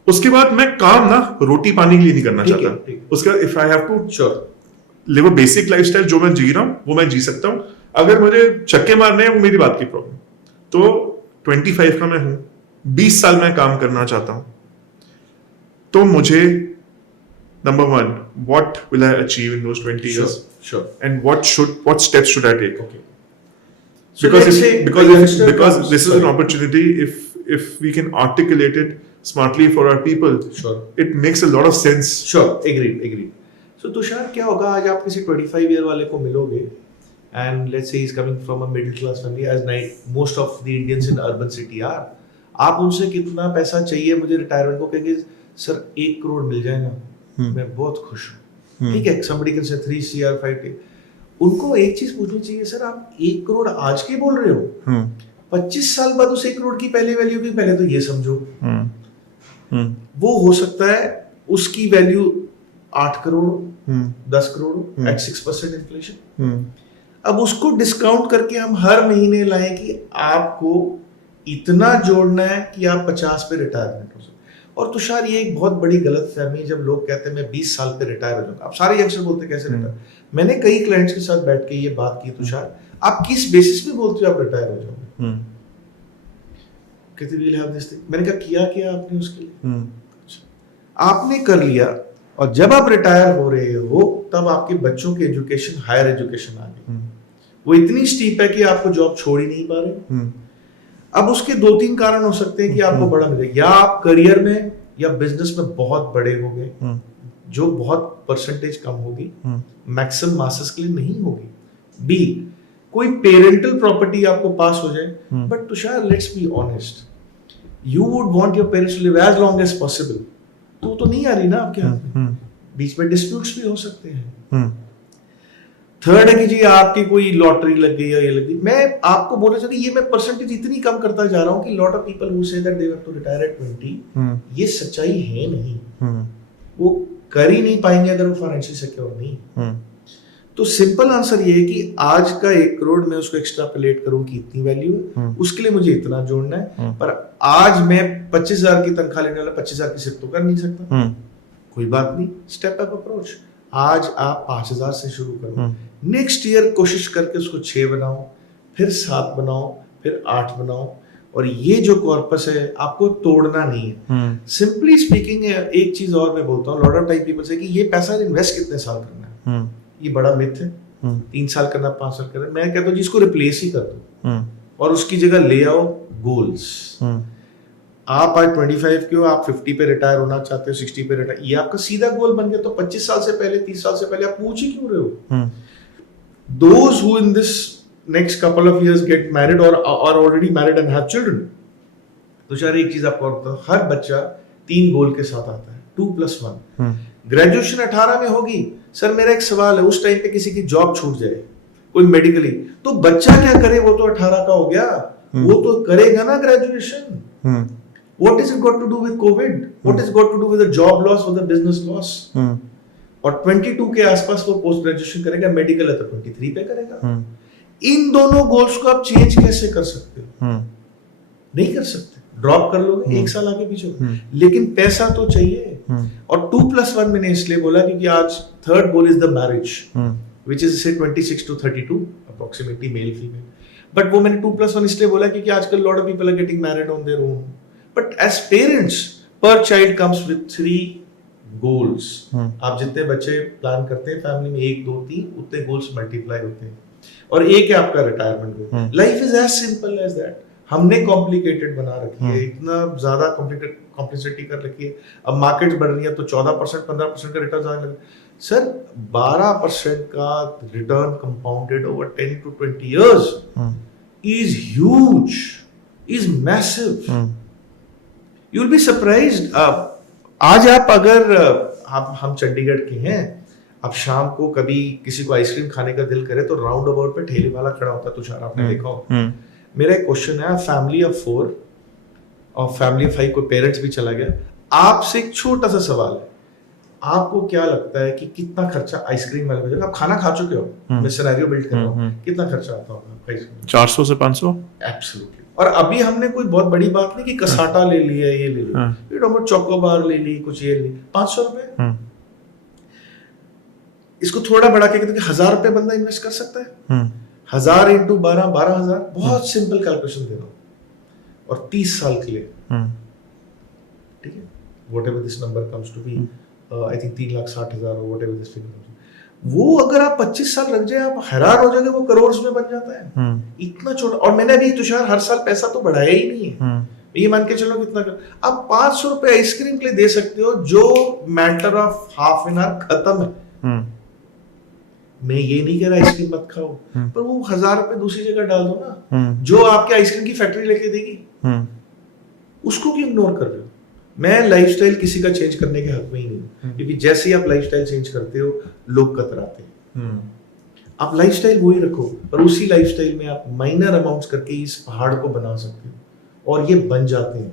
उसके बाद मैं काम ना रोटी पानी के लिए नहीं करना चाहता। उसके बाद if I have to sure live a basic lifestyle, जो मैं जी रहा हूं वो मैं जी सकता हूं, अगर मुझे छक्के मारने हैं वो मेरी बात की प्रॉब्लम। तो 25 का मैं हूं, 20 साल मैं काम करना चाहता हूं, तो मुझे number 1, what will I achieve in those 20 years? Sure. And what steps should I take? Okay. So because this is an opportunity, if we can articulate it smartly for our people, sure, it makes a lot of sense. Sure, agreed. So Tushar क्या होगा, आज आप किसी 25 year वाले को मिलोगे and let's say he's coming from a middle class family, as most of the Indians in urban city are, आप उनसे कितना पैसा चाहिए मुझे रिटायरमेंट को, कहेंगे सर 1 करोड़ मिल जाए ना मैं बहुत खुश हूँ। ठीक है, somebody can say 3 CR 5 T। उनको एक चीज पूछनी चाहिए, सर आप 1 करोड़ आज के बोल रहे हो, 25 साल बाद उस 1 करोड़ की पहले वैल्यू की, पहले तो ये समझो वो हो सकता है उसकी value 8 crore 10 crore at 6% inflation. अब उसको डिस्काउंट करके हम हर महीने लाएं कि आपको इतना जोड़ना है कि आप 50 पे रिटायरमेंट हो सकते। और तुषार ये एक बहुत बड़ी गलत फहमी है जब लोग कहते हैं मैं 20 साल पे रिटायर हो जाऊंगा। आप सारे यंगस्टर बोलते कैसे रिटायर, मैंने कई क्लाइंट्स के साथ बैठ के ये बात की, तुषार आप किस बेसिस पे बोलते हो आप रिटायर हो जाओगे? कहते विल हैव दिस थिंग। मैंने कहा किया आपने उसके लिए? आपने कर लिया, और जब आप रिटायर हो रहे हो तब आपके बच्चों की एजुकेशन, हायर एजुकेशन आ गई, वो इतनी स्टीप है कि आपको जॉब छोड़ ही नहीं पा रहे। अब उसके 2-3 कारण हो सकते हैं कि आपको बड़ा मिले, या आप करियर में या बिजनेस में बहुत बड़े हो गए, जो बहुत परसेंटेज कम होगी, मैक्सिमम मासेस के लिए नहीं होगी। बी, कोई पेरेंटल प्रॉपर्टी आपको पास हो जाए, but Tushar let's be honest, you would want your parents to live as long as possible, तो नहीं आ रही ना आपके हाथ में, बीच में डिस्प्यूट्स भी हो सकते हैं। थर्ड है कि जी आपकी कोई लॉटरी लग गई या ये लग गई। मैं आपको बोलना चाहता हूं, ये मैं परसेंटेज इतनी कम करता जा रहा हूं कि lot of people who say that they have to retire at 20, ये सच्चाई है नहीं, वो कर ही नहीं पाएंगे अगर वो फाइनेंशियली सिक्योर नहीं। तो सिंपल आंसर ये है कि आज का 1 करोड़ मैं उसको एक्सट्रापोलेट करूं कि इतनी वैल्यू है, उसके लिए मुझे इतना जोड़ना है, पर आज मैं 25,000 की तनख्वाह लेने वाला 25,000 की सिर्फ तो कर नहीं सकता। कोई बात नहीं, स्टेप अप अप्रोच। आज आप 5,000 से शुरू करो, नेक्स्ट ईयर कोशिश करके उसको 6 बनाओ, फिर 7 बनाओ, फिर 8 बनाओ, और ये जो कॉर्पस है आपको तोड़ना नहीं है। सिंपली स्पीकिंग एक चीज और मैं बोलता हूँ, लॉट ऑफ टाइम पीपल से कि ये पैसा इन्वेस्ट कितने साल करना है, ये बड़ा मिथ है। 3 साल करना, 5 साल करना, मैं कहता हूँ जिसको रिप्लेस ही कर दो और उसकी जगह ले आओ गोल्स। आप आज 25 के हो, आप 50 पे रिटायर होना चाहते हो, 60 पे रिटायर, ये आपका सीधा गोल बन गया। तो 25 साल से पहले, 30 साल से पहले आप पूछ ही क्यों रहे हो? Those who in this next couple of years get married or are already married and have children, तो शायद एक चीज आपको और बताऊं, हर बच्चा 3 गोल के साथ आता है, 2+1। ग्रेजुएशन 18 में होगी, सर मेरा एक सवाल है, उस टाइम पे किसी की जॉब छूट जाए, कोई मेडिकली, तो बच्चा क्या करे? वो तो 18 का हो गया, वो तो करेगा ना graduation. What is it got to do with COVID? What is it got to do with the job loss or the business loss? और 22 के आसपास वो पोस्ट ग्रेजुएशन करेगा, मेडिकल है तो 23 पे करेगा। इन दोनों गोल्स को आप चेंज कैसे कर सकते हो? नहीं कर सकते, ड्रॉप कर लोगे, एक साल आगे पीछे। लेकिन पैसा तो चाहिए। और 2+1 मैंने इसलिए बोला क्योंकि आज third goal is the marriage, which is say 26 to 32 approximately male female. But वो मैंने 2+1 इसलिए बोला क्योंकि आजकल lot of people are getting married on their own. But as parents, per child comes with 3 goals. आप जितने बच्चे प्लान करते हैं फैमिली में, 1, 2, 3, उतने गोल्स मल्टीप्लाई होते हैं। और एक है आपका retirement goal. Life is as simple as that. हमने कॉम्प्लिकेटेड बना रखी है, इतना ज्यादा कॉम्प्लिसिटी कर रखी है। अब मार्केट्स बढ़ रही है तो 14%, 15% का रिटर्न आने लगे। सर 12% का return compounded over 10 to 20 years is huge, is massive. You'll be surprised. आज आप अगर हम चंडीगढ़ के हैं, अब शाम को कभी किसी को आइसक्रीम खाने का दिल करे तो राउंड अबाउट पे ठेले वाला खड़ा होता है, तुषार आपने देखा हो। मेरा एक क्वेश्चन है, फैमिली ऑफ 4 और फैमिली ऑफ 5 को पेरेंट्स भी चला गया, आपसे एक छोटा सा सवाल है, आपको क्या लगता है कि कितना खर्चा आइसक्रीम वाले में? आप खाना खा चुके हो, मैं सिनेरियो बिल्ड कर रहा हूँ, कितना खर्चा आता होगा आइसक्रीम? 400 से 500। एब्सोल्युटली। और अभी हमने कोई बहुत बड़ी बात नहीं कि कसाटा ले लिया, ये ले लिया, ये चोकोबार ले ली, कुछ ये ले ली, 500 रुपए। इसको थोड़ा बढ़ा के कहते हैं 1000 रुपए बंदा इन्वेस्ट कर सकता है। 1000 into 12, 12,000। बहुत सिंपल कैलकुलेशन दे रहा हूं, और 30 साल के लिए, ठीक है, whatever this number comes to be, I think 3,60,000 or whatever this figure comes to be। वो अगर आप 25 साल लग जाए, आप हैरान हो जाओगे, वो करोड़ में बन जाता है। इतना छोटा। और मैंने अभी तुषार हर साल पैसा तो बढ़ाया ही नहीं है, ये मान के चलो कितना आप 500 रुपए आइसक्रीम के लिए दे सकते हो, जो matter of half an hour खत्म है। मैं ये नहीं कह रहा आइसक्रीम मत खाओ, पर वो 1000 रुपए दूसरी जगह डाल दो ना, जो आपके आइसक्रीम की फैक्ट्री लेके देगी, उसको क्यों इग्नोर कर रहे हो? मैं लाइफस्टाइल किसी का चेंज करने के हक में ही नहीं, क्योंकि जैसे ही आप लाइफस्टाइल चेंज करते हो, लोग कतराते हैं। आप लाइफस्टाइल वही रखो, पर उसी लाइफस्टाइल में आप माइनर अमाउंट्स करके इस पहाड़ को बना सकते हो, और ये बन जाते हैं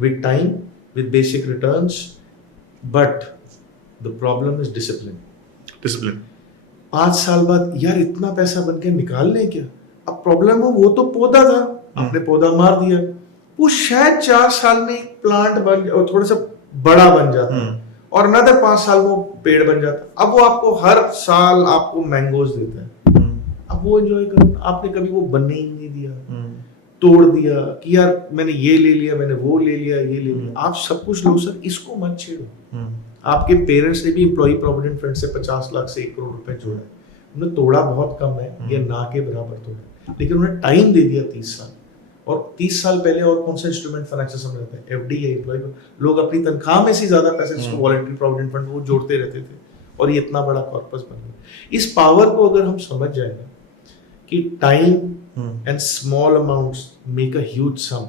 with time, with basic returns. But the problem is discipline. 5 साल बाद यार इतना पैसा बन के निकाल लें क्या? अब प्रॉब्लम हो, वो तो पौधा था, आपने पौधा मार दिया, वो शायद 4 साल में एक प्लांट बन और थोड़ा सा बड़ा बन जाता है, और अनदर 5 साल में वो पेड़ बन जाता है। अब वो आपको हर साल आपको मैंगोज देता है, अब वो एंजॉय करो। आपने कभी वो बनने ही नहीं दिया, तोड़ दिया कि यार मैंने ये ले लिया, मैंने वो ले लिया, ये ले लिया। आप सब कुछ लो सर, इसको मत छेड़ो। आपके पेरेंट्स ने भी एम्प्लॉय प्रोविडेंट फंड से 50 लाख से 1 करोड़ रुपए जोड़ा है, उन्होंने तोड़ा बहुत कम है, ये ना के बराबर तोड़ा, लेकिन उन्होंने टाइम दे दिया 30 साल। और 30 साल पहले और कौन सा इंस्ट्रूमेंट फाइनेंशियल समझ रहता है? एफडी है, एम्प्लॉय। लोग अपनी तनख्वाह में से ज्यादा पैसे, जिसको वॉलंटरी प्रोविडेंट फंड, वो जोड़ते रहते थे, और ये इतना बड़ा कॉर्पस बन गया। इस पावर को अगर हम समझ जाएंगे कि time and small amounts make a huge sum,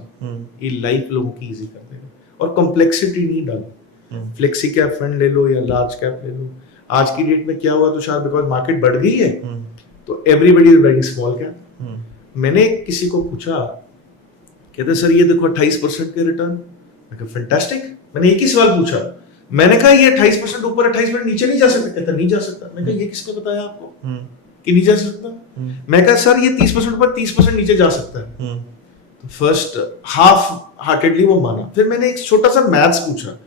ये लाइफ लोगों की इजी कर देगा। और कॉम्प्लेक्सिटी नहीं डालो, फ्लेक्सी कैप फंड ले लो या लार्ज कैप ले लो। आज की डेट में क्या हुआ तो शायद बिकॉज मार्केट बढ़ गई है, तो everybody is buying small cap. मैंने किसी को पूछा, कहते सर ये देखो 28% के रिटर्न। मैं कहा फैंटास्टिक। मैंने एक ही सवाल पूछा, मैंने कहा ये 28% ऊपर 28% नीचे नहीं जा सकता? कहता नहीं जा सकता। मैं कहा ये किसने बताया आपको कि नहीं जा सकता? मैं कहा सर ये 30% ऊपर 30% नीचे जा सकता है। तो फर्स्ट हाफ हार्टेडली वो माना। फिर मैंने एक छोटा सा मैथ्स पूछा,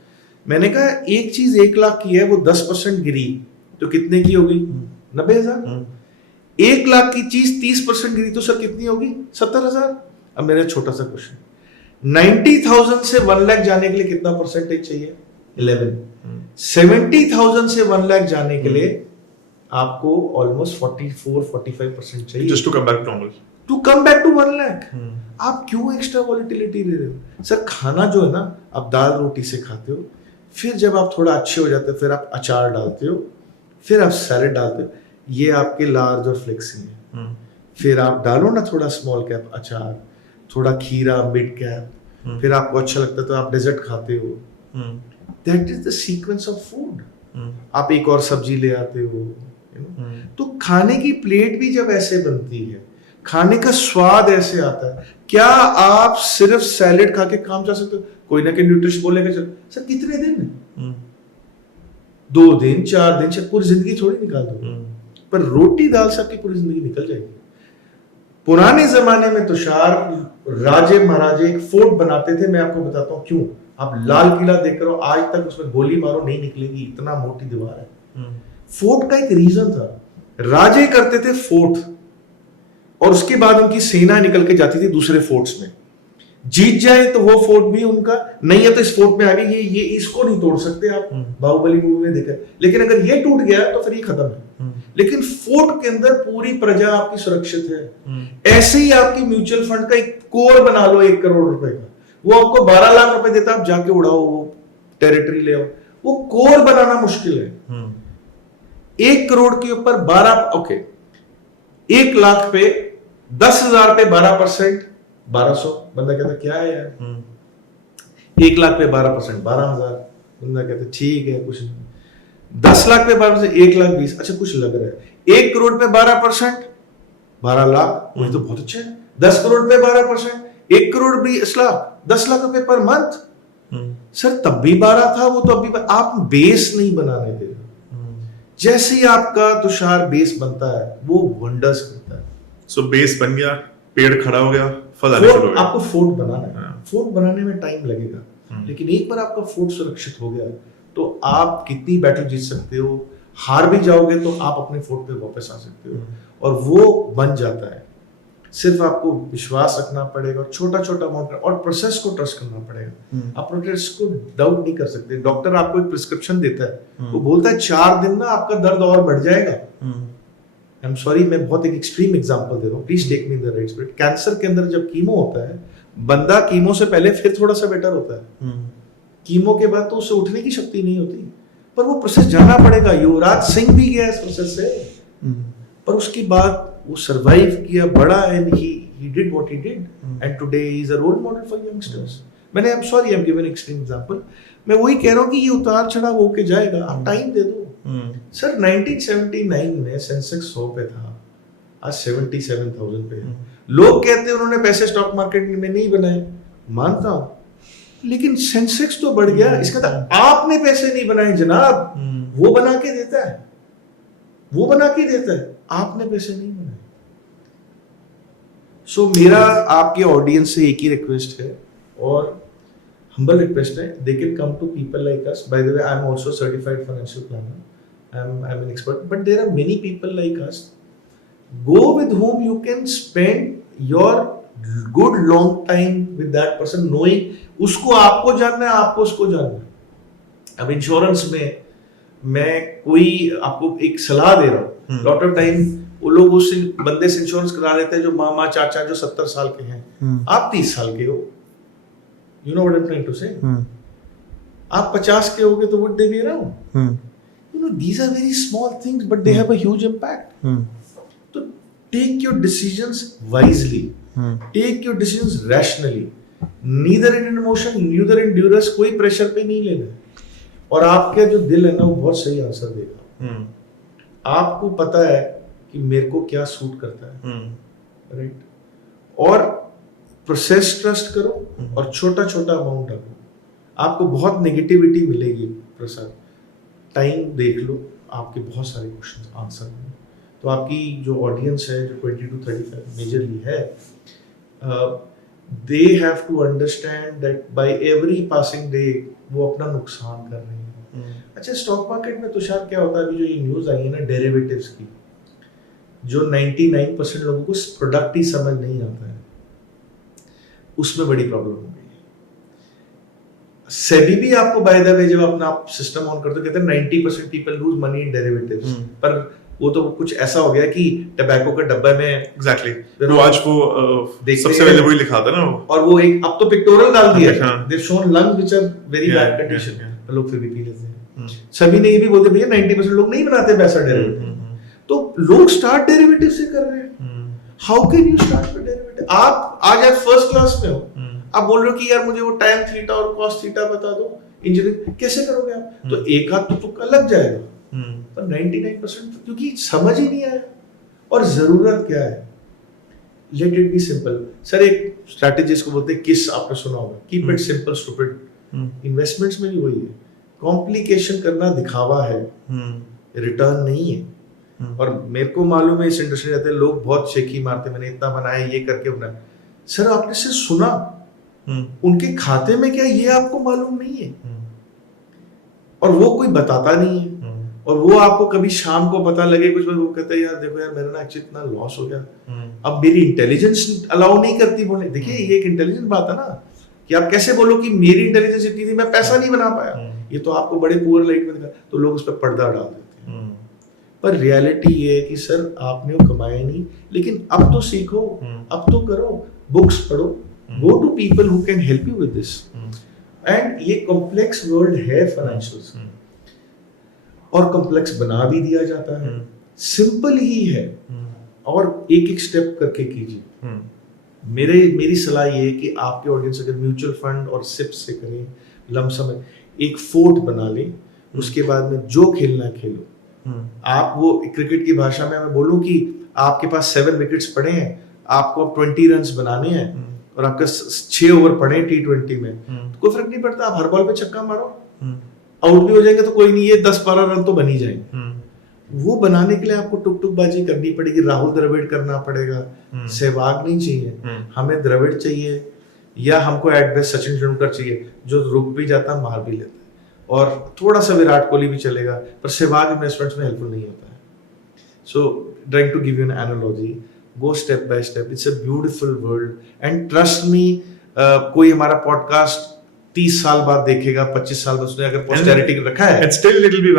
मैंने कहा एक चीज 1 लाख की है, वो 10% गिरी तो कितने की होगी? 90,000। 1 लाख की चीज 30% गिरी तो सर कितनी होगी? 70,000। अब मेरा छोटा सा क्वेश्चन, 90,000 से 1 लाख जाने के लिए कितना परसेंटेज चाहिए? 11। 70,000 से 1 लाख जाने के लिए आपको ऑलमोस्ट 44-45% चाहिए। Just to come back to normal. To come back to 1 lakh. आप क्यों एक्स्ट्रा वॉलिटिलिटी ले रहे हो? सर खाना जो है ना, आप दाल रोटी से खाते हो, फिर जब आप थोड़ा अच्छे हो जाते हो फिर आप अचार डालते हो, फिर आप सैलेड डालते हो, ये आपके लार्ज और फ्लेक्सी है। फिर आप डालो ना थोड़ा स्मॉल कैप अचार, थोड़ा खीरा मिड कैप, फिर आपको अच्छा लगता है तो आप डेजर्ट खाते हो। That is the sequence of food. आप एक और सब्जी ले आते हो, तो खाने की प्लेट भी जब ऐसे बनती है, खाने का स्वाद ऐसे आता है। क्या आप सिर्फ सैलेड खा के काम चला सकते हो? कोई ना कोई न्यूट्रिशन बोलेगा चल सर कितने दिन, 2 दिन 4 दिन, शायद पूरी जिंदगी थोड़ी निकाल दो, पर रोटी दाल से आपकी पूरी जिंदगी निकल जाएगी। पुराने जमाने में तुषार राजे महाराजे एक फोर्ट बनाते थे, मैं आपको बताता हूँ क्यों। आप लाल किला देख रहे हो, आज तक उसमें गोली मारो नहीं निकलेगी, इतना मोटी दीवार है। फोर्ट का एक रीजन था, राजे करते थे फोर्ट और उसके बाद उनकी सेना निकल के जाती थी दूसरे फोर्ट्स में। जीत जाए तो वो फोर्ट भी उनका, नहीं है तो इस फोर्ट में आ गए, ये इसको नहीं तोड़ सकते आप, बाहुबली मूवी में देखा। लेकिन अगर ये टूट गया तो फिर ये खत्म है। लेकिन फोर्ट के अंदर पूरी प्रजा आपकी सुरक्षित है। ऐसे ही आपकी म्यूचुअल फंड का एक कोर बना लो 1 करोड़ रुपए का, वो आपको 12 लाख रुपए देता, आप जाके उड़ाओ, वो टेरिटरी ले आओ। वो कोर बनाना मुश्किल है। 1 करोड़ के ऊपर 12, ओके, 1 लाख पे 10,000 पे 12%, 1200। बंदा कहता क्या है यार। 1 लाख पे 12%, 12,000। बंदा कहता ठीक है कुछ नहीं। 10 लाख पे 12%, 1,20,000, अच्छा कुछ लग रहा है। 1 करोड़ पे 12%, 12 लाख, मुझे तो बहुत अच्छा है। 10 करोड़ पे 12%, 1 करोड़ 20 लाख, 10 लाख रुपए पर मंथ। सर तब भी 12 था, वो तो अभी आप बेस नहीं बनाने दे रहे। जैसे ही आपका तुषार बेस बनता है वो वंडर्स करता है। सो बेस बन गया, पेड़ खड़ा हो गया, फल आने शुरू हो गया। आपको फोर्ट बनाना है, फोर्ट बनाने में टाइम लगेगा, लेकिन एक बार आपका फोर्ट सुरक्षित हो गया तो आप कितनी बैटल जीत सकते हो। हार भी जाओगे तो आप अपने फोर्ट पे वापस आ सकते हो, और वो बन जाता है। सिर्फ आपको विश्वास रखना पड़ेगा और छोटा छोटा अमाउंट, और प्रोसेस को ट्रस्ट करना पड़ेगा। आप प्रोसेस को डाउट नहीं कर सकते। डॉक्टर आपको एक प्रिस्क्रिप्शन देता है, वो बोलता है 4 दिन ना आपका दर्द और बढ़ जाएगा। आई एम सॉरी, मैं बहुत एक एक्सट्रीम एग्जांपल दे रहा हूँ, please take me in the right spirit. Cancer के अंदर जब कीमो होता है, बंदा कीमो से पहले फिर थोड़ा सा बेटर होता है, कीमो के बाद तो उससे उठने की शक्ति नहीं होती, पर वो प्रोसेस जाना पड़ेगा। युवराज सिंह भी गया इस प्रोसेस से, पर उसके बाद वो सरवाइव किया, बड़ा, and he did what he did, and today he is a role model for youngsters. मैंने, I'm sorry, I'm giving an extreme example. मैं वही कह रहा हूँ कि ये उतार चढ़ाव होके जाएगा, आप टाइम दे दो। सर 1979 में सेंसेक्स 100 पे था, आज 77,000 पे है। लोग कहते हैं उन्होंने पैसे स्टॉक मार्केट में नहीं बनाए, मानता हूँ, लेकिन सेंसेक्स तो बढ़ गया। इसका मतलब आपने पैसे नहीं बनाए जनाब, वो बना के देता है, वो बना के देता है, आपने पैसे नहीं बनाए। सो मेरा आपके ऑडियंस से एक ही रिक्वेस्ट है, और humble रिक्वेस्ट है, they can come to people like us. By the way, I'm also certified financial planner. I'm an expert, but there are many people like us. Go with whom you can spend your good long time with that person, knowing उसको आपको जानना है, आपको उसको जानना है। अब insurance में मैं कोई आपको एक सलाह दे रहा हूँ, लॉट ऑफ टाइम वो लोग उस बंदे से इंश्योरेंस करा लेते हैं जो मामा चाचा जो 70 साल के हैं, आप 30 साल के हो। You know what I'm trying to say? आप 50 के होगे तो would they be around? You know, these are very small things, but they have a huge impact. So take your decisions wisely. Take your decisions rationally. Neither in emotion, neither in duress. कोई pressure पे नहीं लेना, और आपके जो दिल है ना वो बहुत सही आंसर देगा। आपको पता है कि मेरे को क्या सूट करता है, राइट? और प्रोसेस ट्रस्ट करो और छोटा छोटा अमाउंट रखो। आपको बहुत नेगेटिविटी मिलेगी प्रसाद, टाइम देख लो, आपके बहुत सारे क्वेश्चन आंसर होंगे। तो आपकी जो ऑडियंस है जो 20 to 35 मेजरली है, they have to understand that by every passing day वो अपना नुकसान कर रहे हैं। अच्छा, स्टॉक मार्केट में तुषार क्या होता है, अभी जो ये न्यूज आई है ना डेरिवेटिव्स की, जो 99% लोगों को प्रोडक्ट ही समझ नहीं आता है, उसमें बड़ी प्रॉब्लम हो गई है। सेबी भी आपको बाय द वे जब अपना आप सिस्टम ऑन करते हो कहते हैं 90% people lose money in derivatives, पर वो तो कुछ ऐसा हो गया कि टबैको का डब्बा में एग्जैक्टली You know, वो आज वो देखते सबसे हैं। पहले वही लिखा था ना वो और वो एक अब तो पिक्टोरल डाल दिया है, हाँ। They shown lungs which are very Yeah, bad yeah, condition, yeah. पर लोग फिर भी पी लेते हैं। सभी ने ये भी बोलते भैया 90% लोग नहीं बनाते पैसा डेरिवेटिव, तो लोग स्टार्ट डेरिवेटिव से कर रहे हैं। How can you start with derivative? आप आज फर्स्ट क्लास में हो, आप बोल रहे हो कि यार मुझे वो tan थीटा और cos थीटा बता दो, इंजीनियरिंग कैसे करोगे आप? तो एक हाथ तो तुक्का लग जाएगा, पर 99% क्योंकि समझ ही नहीं आया। और जरूरत क्या है? Let it be simple. Sir एक स्ट्रैटेजी को बोलते हैं किस, आपने सुना होगा, keep it simple stupid. Investments में भी वही है, कॉम्प्लिकेशन करना दिखावा है, रिटर्न नहीं है। और मेरे को मालूम है इस इंडस्ट्री में रहते हैं लोग बहुत शेखी मारते, मैंने इतना बनाया, ये करके बनाया। सर आपने सिर्फ सुना, उनके खाते में क्या ये आपको मालूम नहीं है, और वो कोई बताता नहीं है। और वो आपको कभी शाम को पता लगे कुछ, वो कहते हैं यार देखो यार मेरा ना एक्चुअली इतना लॉस हो गया, अब मेरी इंटेलिजेंस अलाउ नहीं करती बोलने। देखिए ये एक इंटेलिजेंट बात है ना, कि आप कैसे बोलो कि मेरी इंटेलिजेंस इतनी थी मैं पैसा नहीं बना पाया, ये तो आपको बड़े पुअर लाइट में दिखा, तो लोग उस पर पर्दा डाल देते हैं। पर रियलिटी ये है कि सर आपने वो कमाया नहीं, लेकिन अब तो सीखो, अब तो करो, बुक्स पढ़ो, go to people who can help you with this. And ये कॉम्प्लेक्स वर्ल्ड है फाइनेंशियल्स, और कॉम्प्लेक्स बना भी दिया जाता है, सिंपल ही है, और एक एक स्टेप करके कीजिए। मेरी सलाह ये है कि आपके ऑडियंस अगर म्यूचुअल फंड और सिप से करें, लमसम एक फोर्ट बना लें, उसके बाद में जो खेलना खेलो। आप वो क्रिकेट की भाषा में मैं बोलूं कि आपके पास 7 विकेट्स पड़े हैं, आपको अब 20 रन बनाने हैं, और आपका 6 ओवर पड़े T20 में, तो कोई फर्क नहीं पड़ता, आप हर बॉल पे छक्का मारो, आउट भी हो जाएंगे तो कोई नहीं, ये 10-12 रन तो बन ही जाएंगे। वो बनाने के लिए आपको टुक बाजी करनी पड़ेगी, राहुल द्रविड़ करना पड़ेगा, सहवाग नहीं चाहिए, हमें द्रविड़ चाहिए, या हमको एट बेस्ट सचिन तेंदुलकर चाहिए जो रुक भी जाता मार भी लेता है, और थोड़ा सा विराट कोहली भी चलेगा, पर सहवाग इन्वेस्टमेंट्स में हेल्पफुल नहीं होता है। So trying to give you an analogy, go step by step, it's a beautiful world, and trust me, कोई हमारा पॉडकास्ट 30 साल बाद देखेगा, 25 साल बाद, उसने अगर पोस्टेरिटी रखा है, still it will be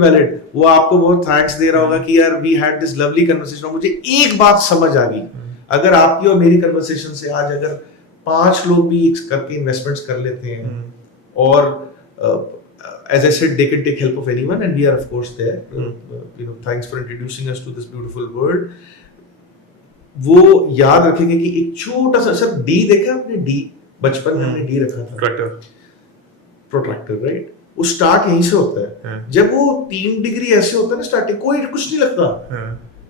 valid, वो आपको बहुत थैंक्स दे रहा होगा कि यार we had this lovely conversation. मुझे एक बात समझ आ गई, अगर आपकी और मेरी कन्वर्सेशन से आज अगर 5 लोग भी करके इन्वेस्टमेंट्स कर लेते हैं, और as I said, they can take help of anyone, and we are of course there. Thanks for introducing us to this beautiful world. वो याद रखेंगे कि एक छोटा सा, सर डी देखा आपने, डी बचपन में हमने डी रखा था, प्रोट्रैक्टर, राइट? वो स्टार्ट यहीं से होता है। जब वो 3 डिग्री ऐसे होता है ना स्टार्टिंग, कोई कुछ नहीं लगता,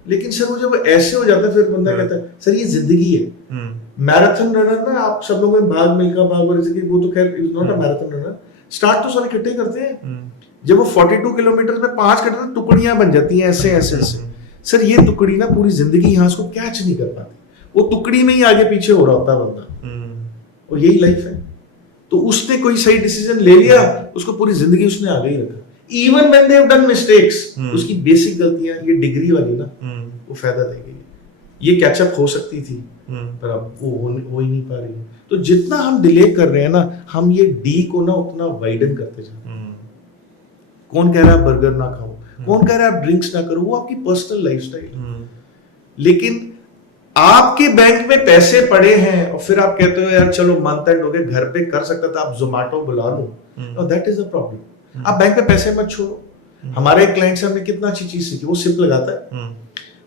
लेकिन सर वो जब ऐसे हो जाता है फिर बंदा कहता है सर ये जिंदगी है। मैराथन रनर ना, आप सब लोगों में भाग मिल्खा भाग और वो तो खैर is not a marathon runner, start तो सारे इकट्ठे करते हैं, जब वो 42 किलोमीटर में 5 करते हैं टुकड़ियां बन जाती हैं ऐसे ऐसे ऐसे। सर ये टुकड़ी ना पूरी जिंदगी यहाँ उसको कैच नहीं कर पाती, वो टुकड़ी में ही आगे पीछे हो रहा होता है बंदा, और यही लाइफ है। तो उसने कोई सही डिसीजन ले लिया, उसको पूरी जिंदगी उसने आगे ही रखा, even when they have done mistakes, उसकी बेसिक गलतियां, ये डिग्री वाली ना, वो फायदा देगी। ये कैचअप हो सकती थी, पर अब वो हो ही नहीं पा रही है। तो जितना हम डिले कर रहे हैं ना, हम ये डी को ना उतना वाइडन करते जा रहे हैं। कौन कह रहा है आप बर्गर ना खाओ, कौन कह रहा है आप ड्रिंक्स ना करो, वो आपकी पर्सनल लाइफस्टाइल है। लेकिन आपके बैंक में पैसे पड़े हैं और फिर आप कहते हो यार चलो मंथ एंड हो गए, घर पे कर सकता था, आप जोमेटो बुला लो, दैट इज अ प्रॉब्लम। आप बैंक में पैसे मत छोड़ो। हमारे क्लाइंट से हमने कितना अच्छी चीज सीखी, वो सिप लगाता है,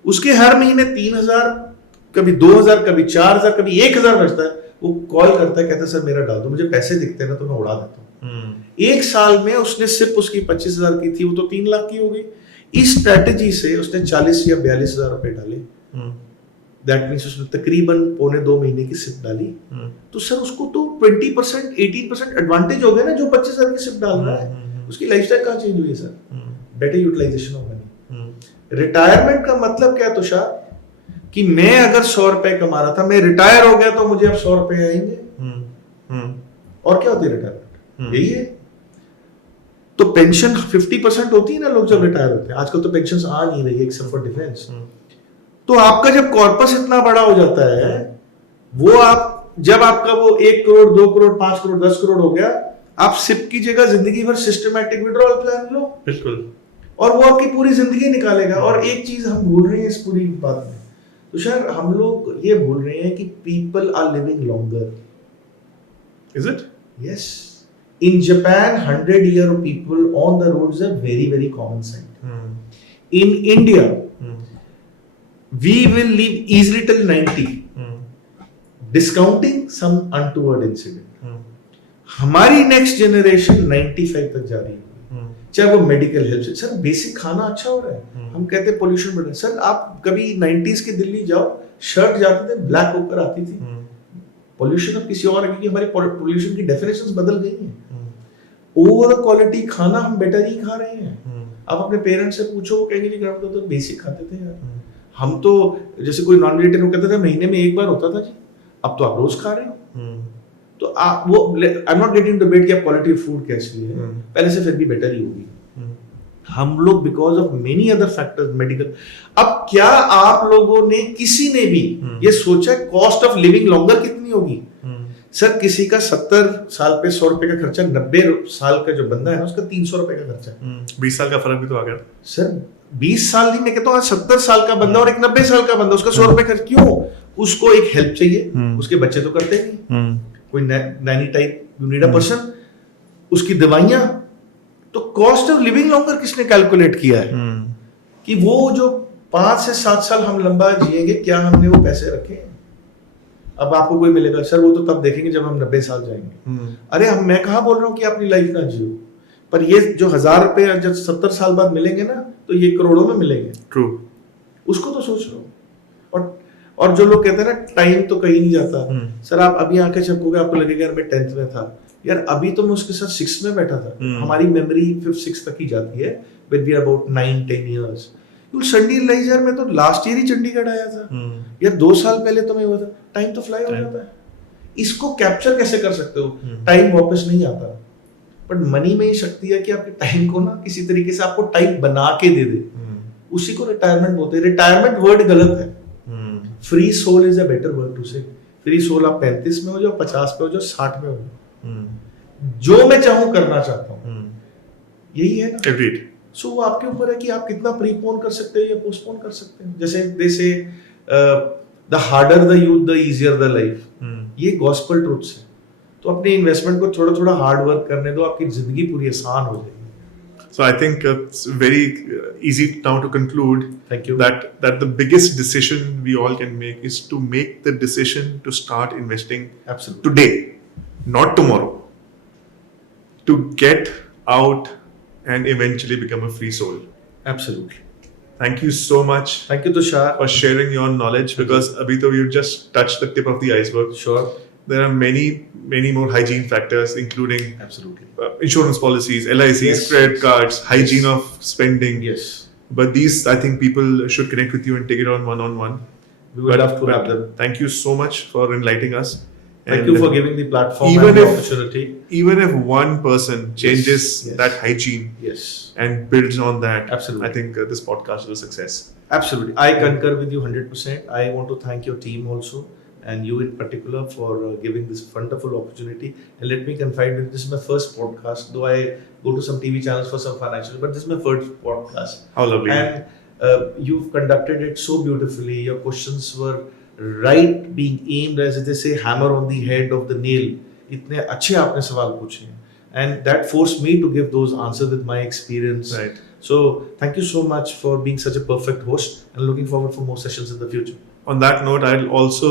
उसके हर महीने 3000, कभी 2000, कभी 4000, कभी 1000 बचता है, वो कॉल करता है, कहता है सर मेरा डाल दो, मुझे पैसे दिखते हैं ना तो मैं उड़ा देता हूँ। 1 साल में उसने सिप उसकी 25,000 की थी, वो तो 3 लाख की हो गई। इस स्ट्रेटेजी से उसने 40 या 42,000 रुपए डाले, दैट मींस उसने तकरीबन 1.25 महीने की सिप डाली। तो सर उसको तो 20%, 18% एडवांटेज हो गया ना, जो 25,000 की सिप डाल रहा है, उसकी लाइफस्टाइल कहाँ चेंज हुई है sir? Better utilization of money. Retirement का मतलब क्या है तुषार, कि मैं अगर 100 रुपए कमा रहा था, मैं रिटायर हो गया तो मुझे अब 100 रुपए आएंगे। और क्या होती है रिटायरमेंट? यही है। तो पेंशन 50% होती है ना लोग जब रिटायर होते हैं, आजकल तो पेंशन आ नहीं रही है एक्सेप्ट फॉर डिफेंस। तो आपका जब कॉर्पस इतना बड़ा हो जाता है, वो आप जब आपका वो 1 करोड़ 2 करोड़ 5 करोड़ 10 करोड़ हो गया, आप सिप की जगह जिंदगी भर सिस्टमैटिक विड्रॉल प्लान लो। बिल्कुल। और वो आपकी पूरी जिंदगी निकालेगा। और एक चीज हम भूल रहे हैं इस पूरी बात में, तो शायद हम लोग ये भूल रहे हैं कि people are living longer. Is it? Yes. In Japan, 100-year people on the roads are very, very common sight. In India, we will live easily till 90, discounting some untoward incident. हमारी नेक्स्ट जनरेशन 95 तक जा रही है, चाहे वो medical help से। Sir basic खाना अच्छा हो रहा है, हम कहते हैं पोल्यूशन बढ़ रहा है। सर आप कभी 90s के दिल्ली जाओ, शर्ट जाते थे ब्लैक होकर आती थी, पोल्यूशन अब किसी और है, क्योंकि हमारी पोल्यूशन की डेफिनेशंस बदल गई हैं। ओवरऑल क्वालिटी खाना हम बेटर ही खा रहे हैं। आप अपने पेरेंट्स से पूछो, वो कहेंगे जी ग्राउंड तो बेसिक खाते थे यार, हम तो जैसे कोई नॉन वेजिटेरियन कहता था महीने में एक बार होता था जी, अब तो आप रोज खा रहे हो। तो आप वो, आई एम नॉट गेटिंग डिबेट कि आप क्वालिटी ऑफ फूड कैसी है, पहले से फिर भी बेटर ही होगी। हम लोग because of many other factors, medical. अब क्या आप लोगों ने, किसी ने भी ये सोचा कॉस्ट ऑफ लिविंग लॉन्गर कितनी होगी? सर किसी का 70 साल पे 100 रुपए का खर्चा, 90 साल का जो बंदा है ना उसका 300 रुपए का खर्चा। 20 साल का फर्क भी तो आ गया सर। 20 साल नहीं, मैं कहता हूँ 70 साल का बंदा और एक 90 साल का बंदा, उसका 100 रुपए खर्च क्यों? उसको एक हेल्प चाहिए, उसके बच्चे तो करते नहीं, कोई Naini type, you need a person, उसकी दवाइयां। तो कॉस्ट ऑफ लिविंग लॉन्गर किसने कैलकुलेट किया है कि वो जो 5 से 7 साल हम लंबा जिएंगे, क्या हमने वो पैसे रखे? अब आपको कोई मिलेगा, सर वो तो तब देखेंगे जब हम 90 साल जाएंगे। अरे मैं कहाँ बोल रहा हूँ कि अपनी लाइफ ना जियो, पर ये जो 1000 रुपए जब 70 साल बाद मिलेंगे ना, तो ये करोड़ों में मिलेंगे। ट्रू। उसको तो सोच लो। और जो लोग कहते हैं ना टाइम तो कहीं नहीं जाता, सर आप अभी आंखें झपकोगे आपको लगेगा यार मैं 10th में था, यार अभी तो मैं उसके साथ 6th में बैठा था। हमारी मेमोरी 5th 6th तक ही जाती है, when we are about 9-10 years. You suddenly realize यार मैं तो लास्ट ईयर ही चंडीगढ़ आया था, यार 2 साल पहले तो मैं हुआ था। टाइम तो फ्लाई हो जाता है। इसको कैप्चर कैसे कर सकते हो? टाइम वापस नहीं आता, बट मनी में ही शक्ति है कि आपके टाइम को ना किसी तरीके से आपको टाइम बना के दे दे। उसी को रिटायरमेंट बोलते हैं। रिटायरमेंट वर्ड गलत है, free soul is a better word to say. Free soul आप 35 में हो जाओ, 50 पे हो जाओ, 60 में हो जाओ, जो मैं चाहूं करना चाहता हूं, यही है ना। Agreed. सो वो आपके ऊपर है कि आप कितना प्रीपोन कर सकते हैं या पोस्टपोन कर सकते हैं। जैसे दे से the harder the youth the easier the life, ये गॉस्पेल ट्रूथ्स है। तो अपने इन्वेस्टमेंट को थोड़ा थोड़ा हार्ड वर्क करने दो, आपकी जिंदगी पूरी आसान हो जाएगी। So I think it's very easy now to conclude Thank you. that the biggest decision we all can make is to make the decision to start investing Absolutely. today, not tomorrow, to get out and eventually become a free soul. Absolutely. Thank you so much Thank you, Tushar. for sharing your knowledge, because abhi to you just touched the tip of the iceberg. Sure. There are many more hygiene factors, including Absolutely. Insurance policies, LICs, Yes. credit cards, hygiene of spending. Yes. But these, I think people should connect with you and take it on one-on-one. We would love to have them. Thank you so much for enlightening us. Thank you for giving the platform even and the if- opportunity. Even if one person changes Yes. that hygiene Yes. and builds on that, Absolutely. I think this podcast is a success. Absolutely. I concur with you 100%. I want to thank your team also, and you in particular, for giving this wonderful opportunity. And let me confide with you, this is my first podcast, though I go to some TV channels for some financial, but this is my first podcast. How lovely. And you've conducted it so beautifully. Your questions were right, being aimed, as they say, hammer on the head of the nail. इतने अच्छे आपने सवाल पूछे हैं, and that forced me to give those answers with my experience. Right. So thank you so much for being such a perfect host, and looking forward for more sessions in the future. On that note, I'll also,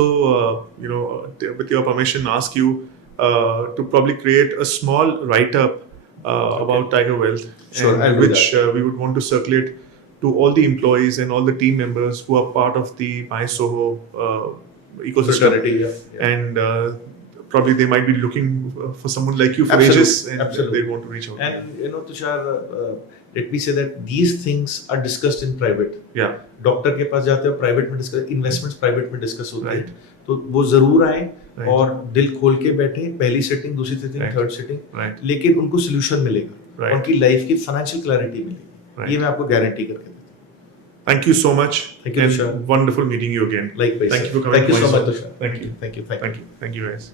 with your permission, ask you to probably create a small write-up about Tiger Wealth, Sure, and I'll do which we would want to circulate to all the employees and all the team members who are part of the MySoho ecosystem. Fraternity, yeah. And probably they might be looking for someone like you for Absolutely, ages, and absolutely. they want to reach out. And Tushar, let me say that these things are discussed in private. Yeah. Doctor के पास जाते हो, private में discuss, investments private में discuss होते Right. हैं, तो वो जरूर आए Right. और दिल खोल के बैठे, पहली सेटिंग, दूसरी setting, Right. Third setting, Right. लेकिन उनको सोल्यूशन मिलेगा, Right. उनकी लाइफ की फाइनेंशियल क्लैरिटी मिलेगी। Right. ये मैं आपको गारंटी करके देता हूँ। Thank you so much. Thank you, and Tushar. wonderful meeting you again. Likewise, Thank sir. you for coming. Thank you to so Mysore. much, Tushar. Thank you. Thank you. Thank you. Thank you, guys.